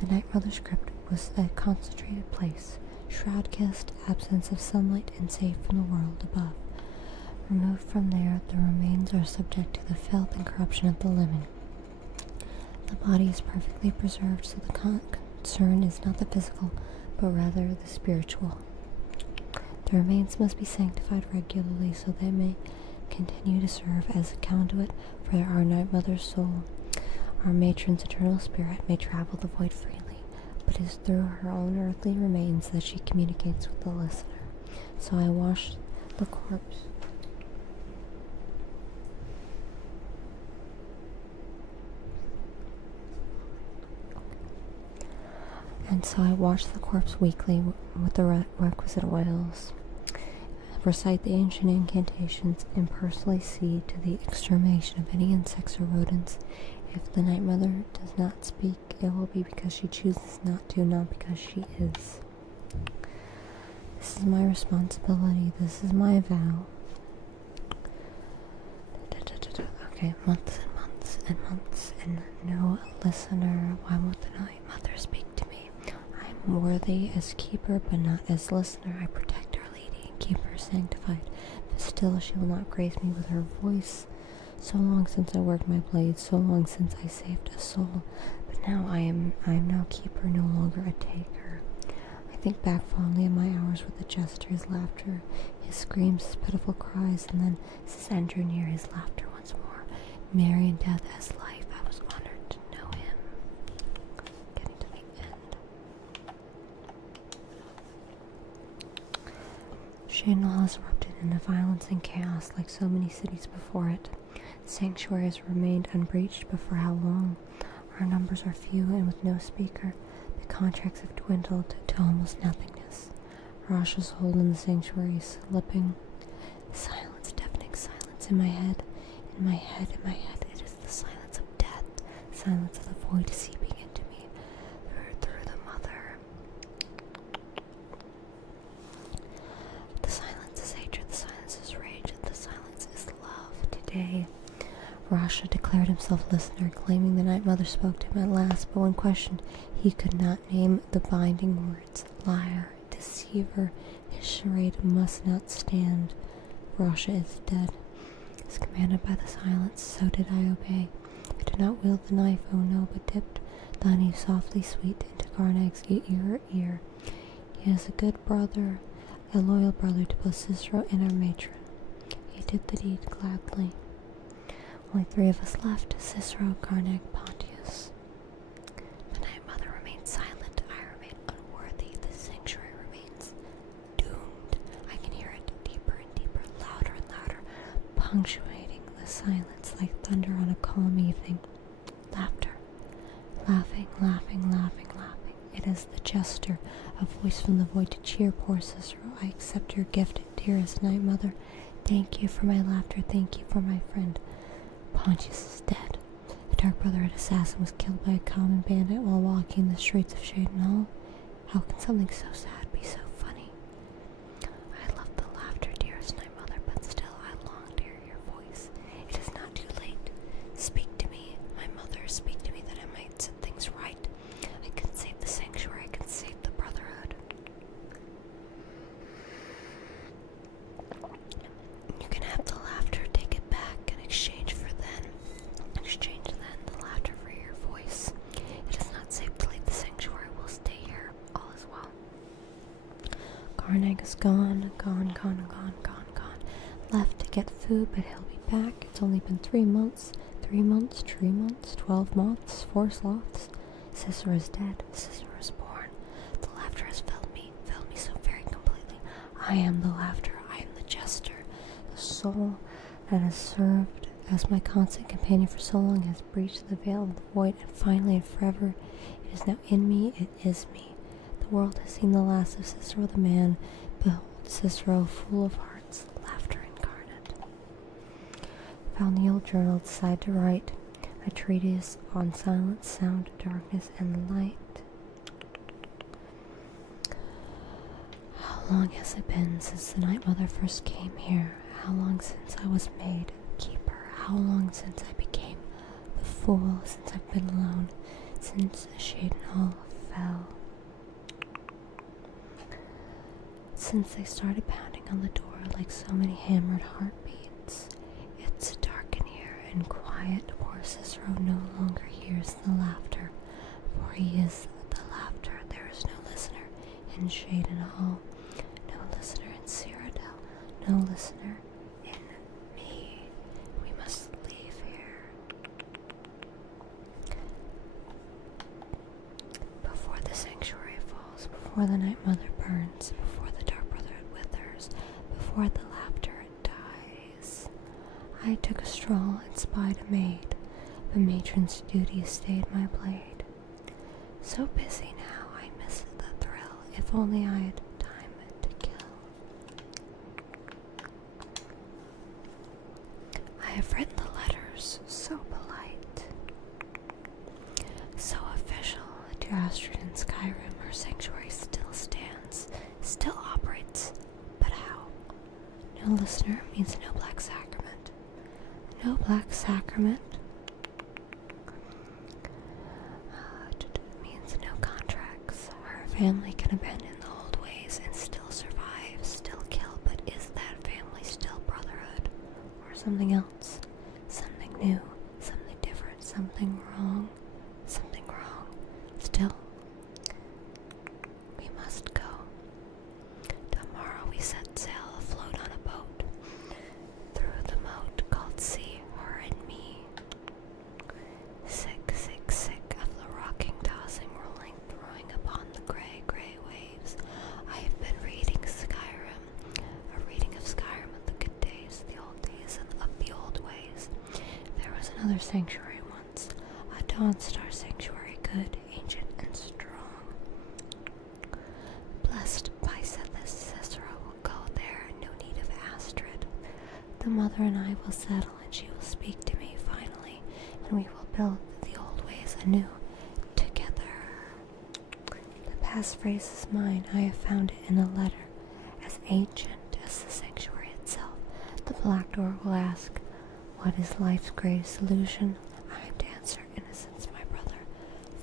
The Night Mother's crypt was a concentrated place, shroud-kissed, absence of sunlight, and safe from the world above. Removed from there, the remains are subject to the filth and corruption of the living. The body is perfectly preserved, so the concern is not the physical, but rather the spiritual. The remains must be sanctified regularly so they may continue to serve as a conduit for our Night Mother's soul. Our matron's eternal spirit may travel the void freely, but it is through her own earthly remains that she communicates with the listener. So I washed the corpse. And so I wash the corpse weekly with the requisite oils, recite the ancient incantations, and personally see to the extermination of any insects or rodents. If the Night Mother does not speak, it will be because she chooses not to, not because she is. This is my responsibility. This is my vow. Okay, months and months and months, and no listener. Why won't the Night Mother speak to me? I am worthy as keeper, but not as listener. I protect Our Lady and keep her sanctified, but still she will not grace me with her voice. So long since I worked my blade, so long since I saved a soul, but now I am now keeper, no longer a taker. I think back fondly of my hours with the jester, his laughter, his screams, his pitiful cries, and then as his end drew near, his laughter once more. Merry in death as life, I was honored to know him. Getting to the end. Shannon has erupted into violence and chaos like so many cities before it. The sanctuary has remained unbreached, but for how long? Our numbers are few, and with no speaker, the contracts have dwindled to almost nothingness. Rasha's hold in the sanctuary is slipping. Silence, deafening silence in my head. In my head, it is the silence of death, silence of the void seeping into me through the mother. The silence is hatred, the silence is rage, and the silence is love. Today, Rasha declared himself listener, claiming the Night Mother spoke to him at last, but when questioned, he could not name the binding words. Liar, deceiver, his charade must not stand. Rasha is dead. As commanded by the silence, so did I obey. I did not wield the knife, oh no, but dipped the honey softly sweet into Garnag's ear. He is a good brother, a loyal brother to both Cicero and our matron. He did the deed gladly. Only 3 of us left, Cicero, Garnag, Pontius. The Night Mother remains silent. I remain unworthy. The sanctuary remains doomed. I can hear it deeper and deeper, louder and louder, punctuating the silence like thunder on a calm evening. Laughter. Laughing, laughing, laughing, laughing. It is the jester, a voice from the void to cheer poor Cicero. I accept your gift, dearest Night Mother. Thank you for my laughter. Thank you for my friend. Pontius is dead. A dark brotherhood assassin was killed by a common bandit while walking the streets of Shaden Hall. How can something so sad be so funny? I love the laughter, dearest Night Mother, but still I long to hear your voice. It is not too late. Speak to me, my mother, speak to me that I might set things right. I can save the sanctuary, I can save the brotherhood. You can have the laughter, take it back, in exchange then the laughter for your voice. It is not safe to leave the sanctuary. We'll stay here. All is well. Garnag is gone. Left to get food, but he'll be back. It's only been 3 months. 3 months, 3 months, 12 moths, 4 sloths. Cicero is dead. Cicero is born. The laughter has filled I am the laughter, I am the jester, the soul that has served as my constant companion for so long has breached the veil of the void, and finally and forever it is now in me, it is me. The world has seen the last of Cicero the man. Behold Cicero, full of hearts, laughter incarnate. Found the old journal, decided to write a treatise on silence, sound, darkness, and light. How long has it been since the Night Mother first came here? How long since I was made keeper? How long since I became the fool? Since I've been alone? Since Shaden Hall fell? Since they started pounding on the door like so many hammered heartbeats. It's dark in here and quiet. Poor Cicero no longer hears the laughter, for he is the laughter. There is no listener in Shaden Hall, no listener in Cyrodiil, no listener in me. We must leave here before the sanctuary falls, before the Night Mother burns, before the Dark Brotherhood withers, before the laughter dies. I took a stroll and spied a maid. The matron's duty stayed my blade. So busy now, I miss the thrill. If only I had time to kill. I have written the letters, so polite, so official. Dear Astrid in Skyrim, her sanctuary still stands, still operates, but how? No listener means no black sacrament. No black sacrament means no contracts. Her family can abandon the old ways and still survive, still kill, but is that family still brotherhood? Or something else? Something new? Something different? Something wrong? Something wrong? Still, we must go. Tomorrow we set sail afloat on a boat through the moat called sea, her and me. Sick, sick, sick of the rocking, tossing, rolling, throwing upon the gray, gray waves. I have been reading Skyrim, a reading of Skyrim of the good days, the old days, and of the old ways. There was another sanctuary once, a Dawn Star sanctuary, good, ancient, and strong. Blessed by Cicero will go there, no need of Astrid. The mother and I will settle, and she will speak to me finally, and we will build the old ways anew together. The passphrase is mine. I have found it in a letter, as ancient as the sanctuary itself. The black door will ask, what is life's greatest illusion? I am to answer, innocence, my brother.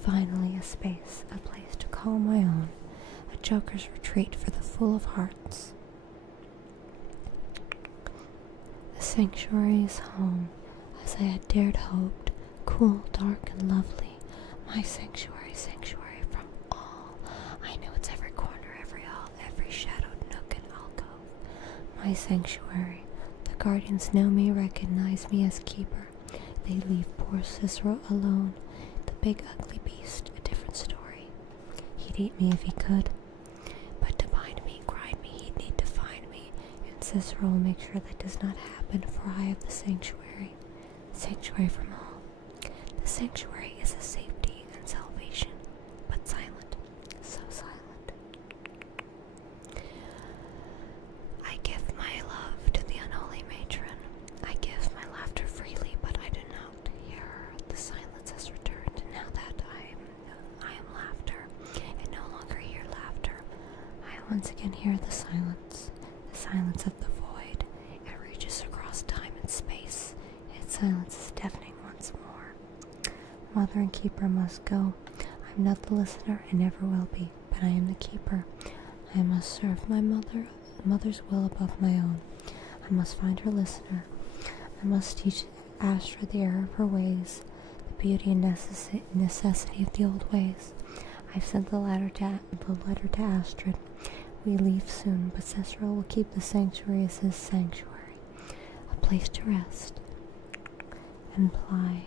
Finally, a space, a place to call my own, a joker's retreat for the full of hearts. The sanctuary is home, as I had dared hoped, cool, dark, and lovely. My sanctuary, sanctuary from all. I know its every corner, every hall, every shadowed nook and alcove. My sanctuary. The guardians know me, recognize me as keeper. They leave poor Cicero alone. The big ugly beast, a different story. He'd eat me if he could. But to bind me, grind me, he'd need to find me. And Cicero will make sure that does not happen, for I have the sanctuary. Sanctuary from all. The sanctuary is a safety and salvation, but silent, so silent. I give my love to the unholy matron. I give my laughter freely, but I do not hear her. The silence has returned, and now that I am laughter, and no longer hear laughter, I once again hear the silence of the void. It reaches across time and space. Its silence is deafening once more. Mother and keeper must go. I'm not the listener, and never will be, but I am the keeper. I must serve my mother's will above my own. I must find her listener. I must teach Astrid the error of her ways, the beauty and necessity of the old ways. I've sent the letter to Astrid. We leave soon, but Cicero will keep the sanctuary as his sanctuary, a place to rest and ply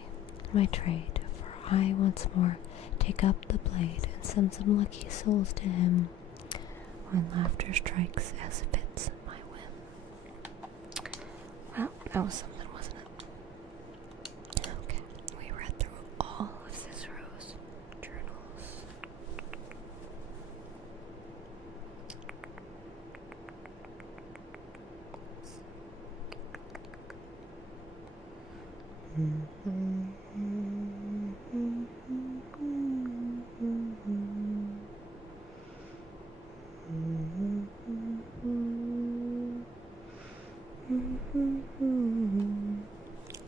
my trade, for I once more take up the blade and send some lucky souls to him when laughter strikes as fits my whim. Well, that was something, wasn't it? Okay, we read through all of Cicero's journals.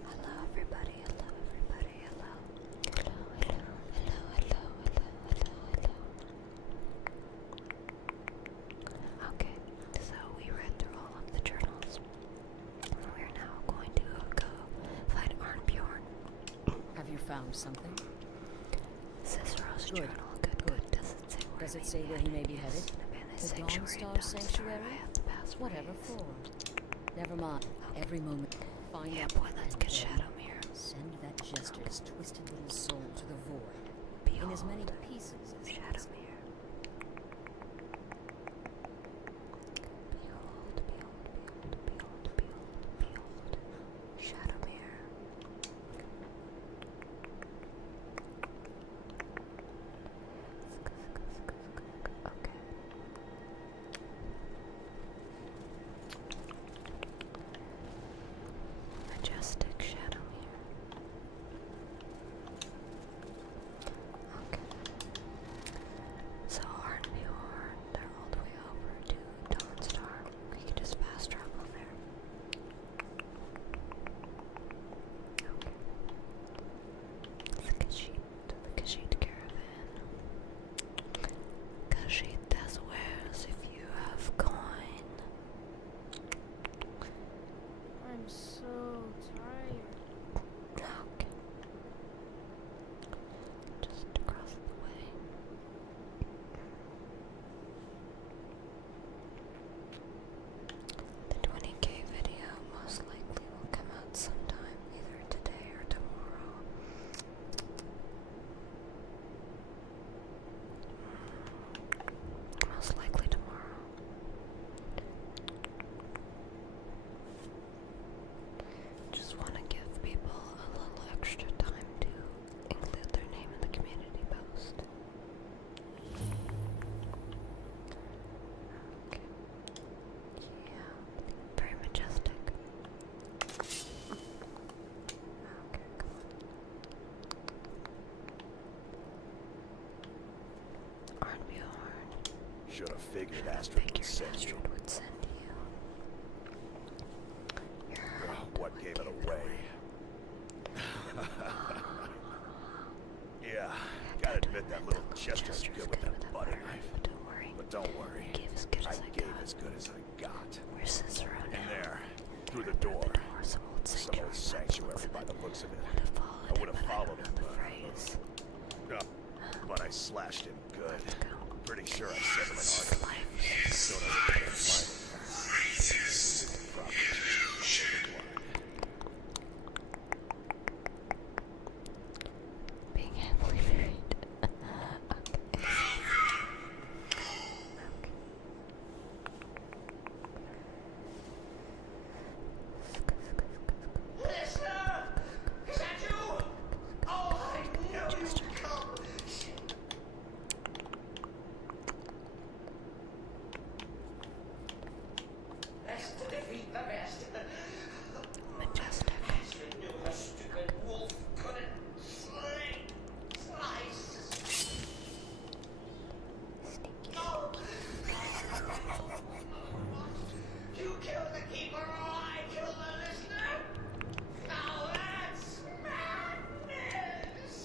Hello everybody, hello everybody, hello. Hello. Okay, so we read through all of the journals. We're now going to go find Arnbjorn. Have you found something? Cicero's Good. journal, good. Does it say where he may be headed? The Dawn Star Sanctuary? Whatever for. Never mind. Every moment. Find out. Boy, let's get Shadowmere. Send that jester's twisted little soul to the void. In as many pieces as Shadowmere. Behold. Shadowmere. Okay. Majestic Shadowmere. Okay. So Arnbjorn, they're all the way over to Dawnstar. We can just fast travel there. Okay. The Khajiit caravan. Khajiit as wares if you have coin. I'm so tired. Okay. Just across the way. The 20K video most likely will come out sometime, either today or tomorrow. Most likely tomorrow. Just want to give people a little extra time to include their name in the community post. Okay. Yeah, very majestic. Okay, come on. Arnbjorn. Should have figured Astrid would send you. Astrid would send you. What gave it away? Yeah, gotta admit that little Chester's good with that butter knife. But don't worry, I gave as good as I got. Where's Cicero now? In there, through the door. Some old sanctuary by the looks of it. I would have followed him, but I slashed him good. Pretty sure I set him an argument. So that I couldn't find him there. Probably just being happily married. Listener! Is that you? Oh, I knew you'd come! That's to defeat the best. Majestic. Astrid knew her stupid wolf couldn't slice. No! You killed the keeper or I killed the listener? Now that's madness!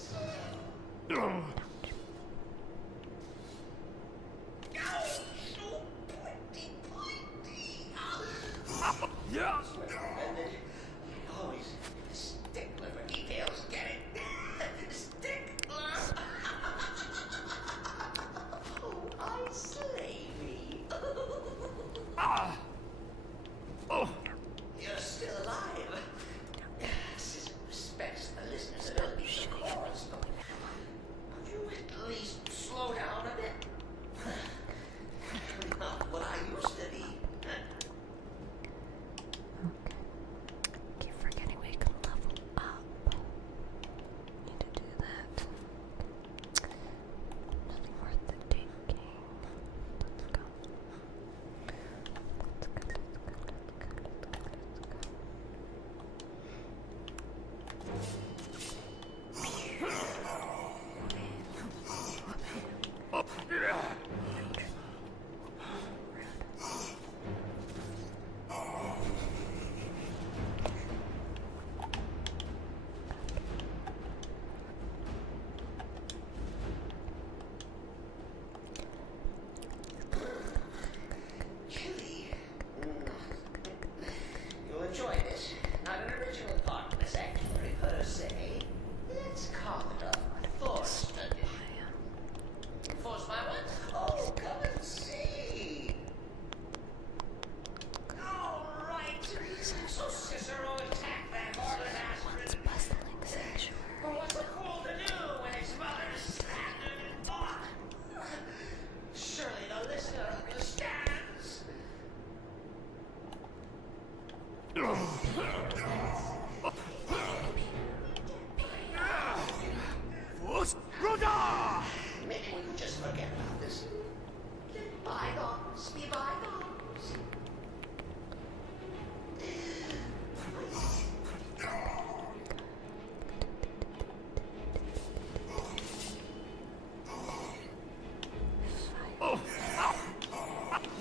Yeah! Always stickler for details, get it? Stickler! Oh, I slay me. You're still alive. Cicero respects the listeners and others, of course. Could you at least slow down a bit? No.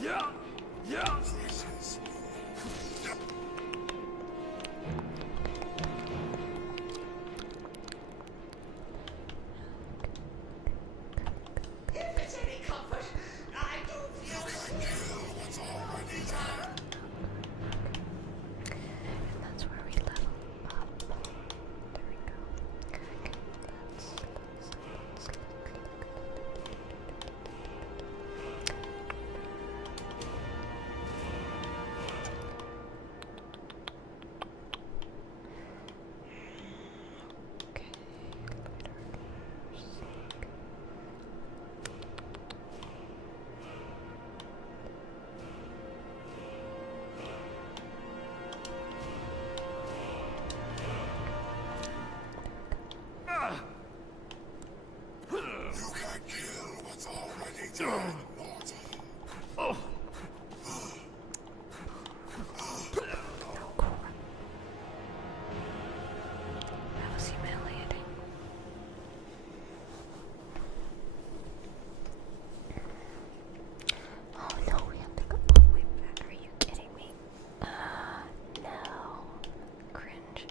Yeah! Yeah! If it's any comfort, I do feel what's already done. And that's where we level up. There we go. Okay, let's You can't kill what's already done, mortal. That was humiliating. Oh no, we have to go all the way back. Are you kidding me? No. Cringe.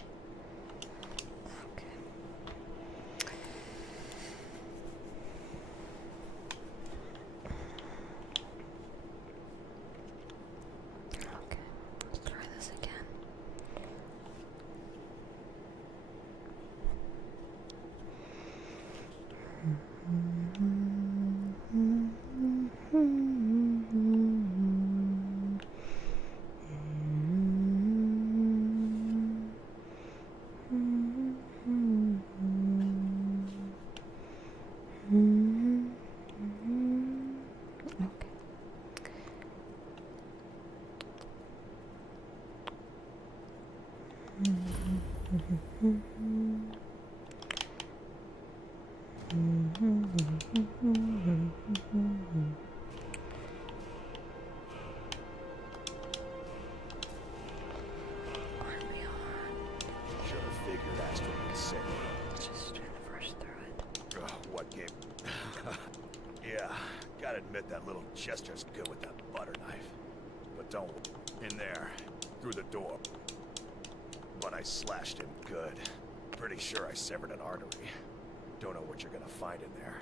Okay. Okay, let's try this again. Okay. Aren't we on? Should have figured Astrid would say. Just trying to rush through it. What game? Yeah, gotta admit that little jester's good with that butter knife. But don't in there, through the door. But I slashed him good. Pretty sure I severed an artery. Don't know what you're gonna find in there.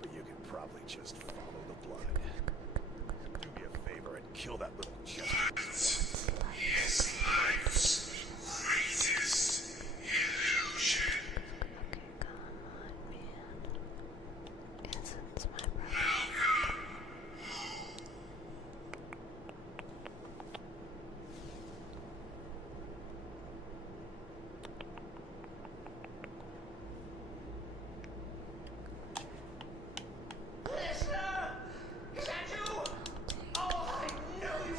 But you can probably just follow the blood. Do me a favor and kill that little jester. His life's greatest illusion. Okay, come on, man. It's my brother. Listener! Is that you? Oh, I know you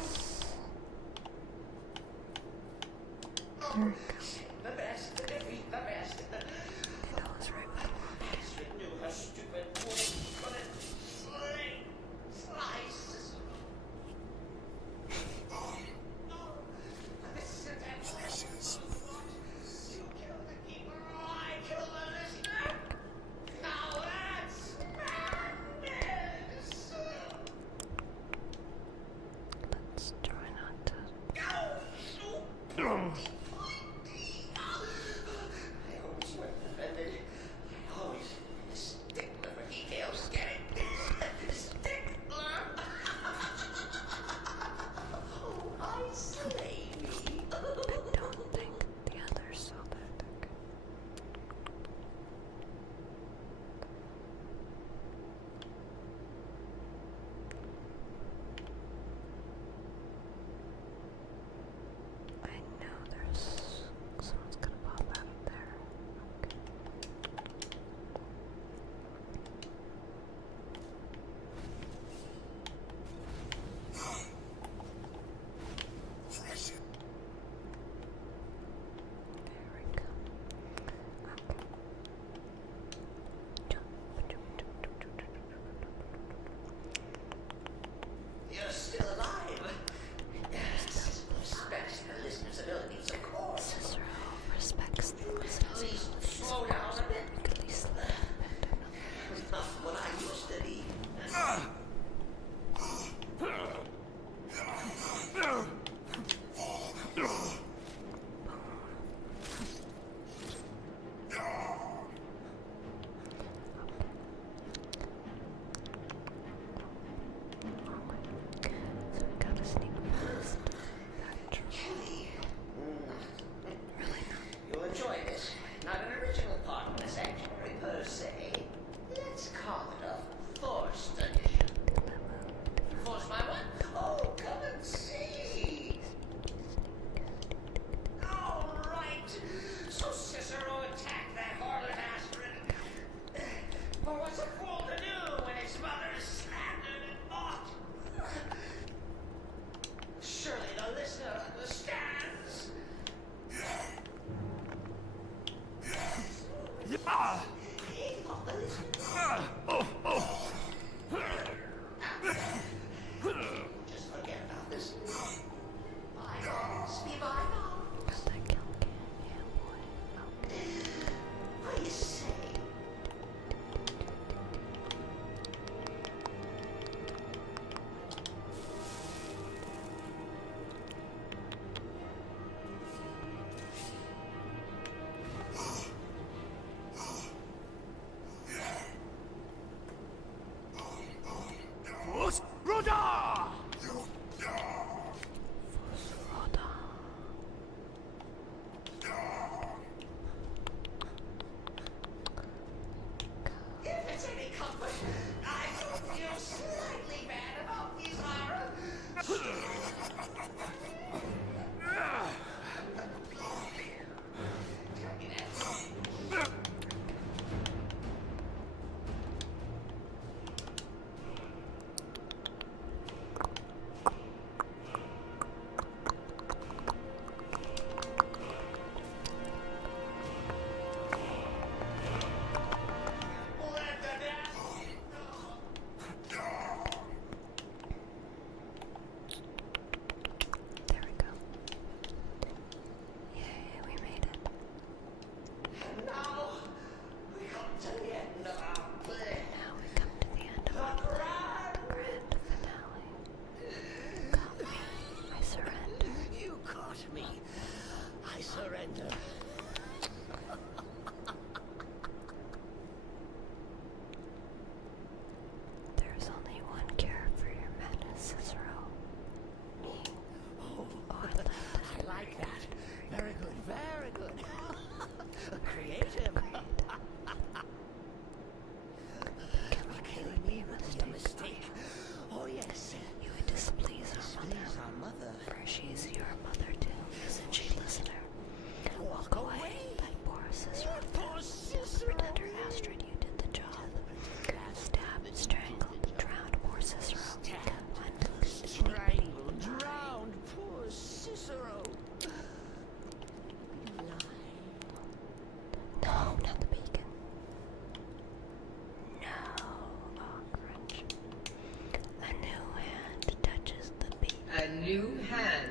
new hand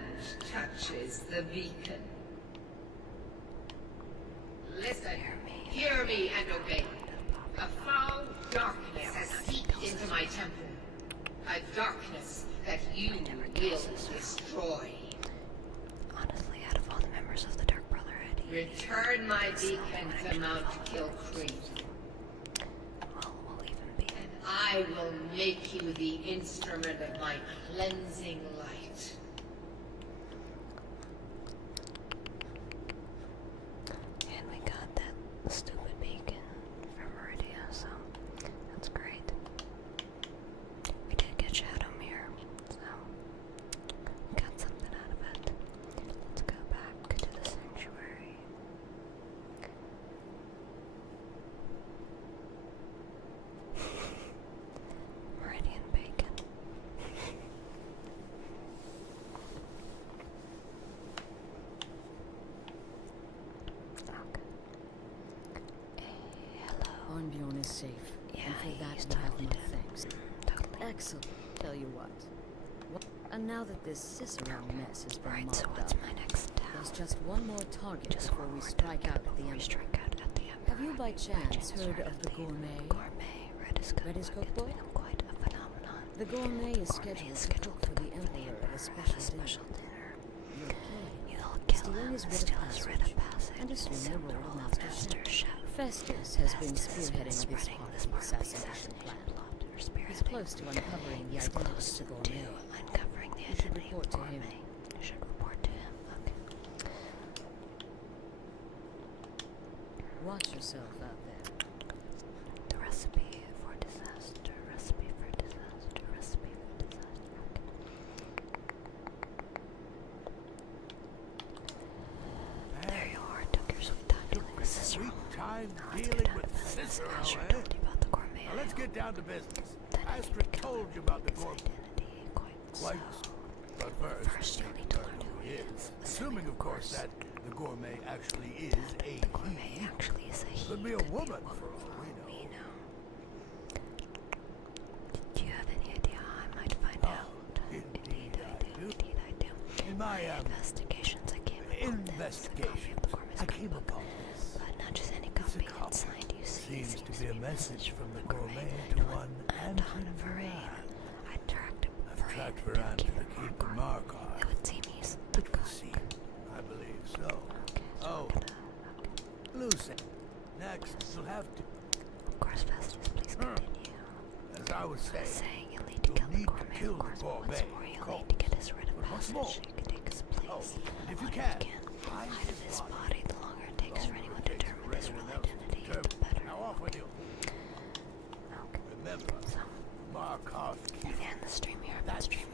touches the beacon. Listen, hear me and obey. A foul darkness has seeped into my temple. A darkness that you will destroy. Honestly, out of all the members of the Dark Brotherhood, return my beacon to Mount Kilcreek. Well, we'll leave him be. And I will make you the instrument of my cleansing light. And we got that stupid beacon from Meridia, so that's great. We did get Shadow Mirror, so we got something out of it. Let's go back to the sanctuary. Meridian bacon. Arnbjorn is safe. Yeah, and for that he's we have totally my dead. thanks. Totally. Excellent. Tell you what. And now that this Cicero mess has been mopped so what's up, my next task? there's just one more target before we strike out at the Emperor. Have you by chance heard of the Gourmet? Redis cookbook? Quite a phenomenon. The Gourmet is scheduled to cook for the Emperor at a special dinner. You'll stealing his writ of passage and assume the role of master chef. Festus has been spearheading this part of the assassination plan. He's close to uncovering the identity of the Gourmet. You should report to him. You should report to him. Okay. Watch yourself out there. The recipe for disaster. Recipe for disaster. Recipe for disaster. Okay. There you are. Took your sweet time dealing with Cicero. Dealing with Cicero, eh? Now let's get down to business. Astrid told you about the Gourmet. Quite. But first you'll need to learn who he is. Assuming, of course, that the Gourmet actually is a he. Could be a woman, for all we know. Do you have any idea how I might find out? Indeed I do. Indeed I do. In my investigations, I came upon this. I came upon this. But not just any copy. It's signed, you see. Seems to be a message from the Gourmet to one Anton Varane. I tracked Varane to the Keep of Markov. It would seem he's the cook. I believe so. Lucy. Next, you'll have to... Of course, Festus, please continue. As I was saying, you'll need to kill the Gourmet. What's more, you'll need to get his writ of passage so you can take his place. And if you can, hide his body. The longer it takes for anyone to determine his real identity, the better. Now off with you. Okay. Remember, Markov. And the stream here, that stream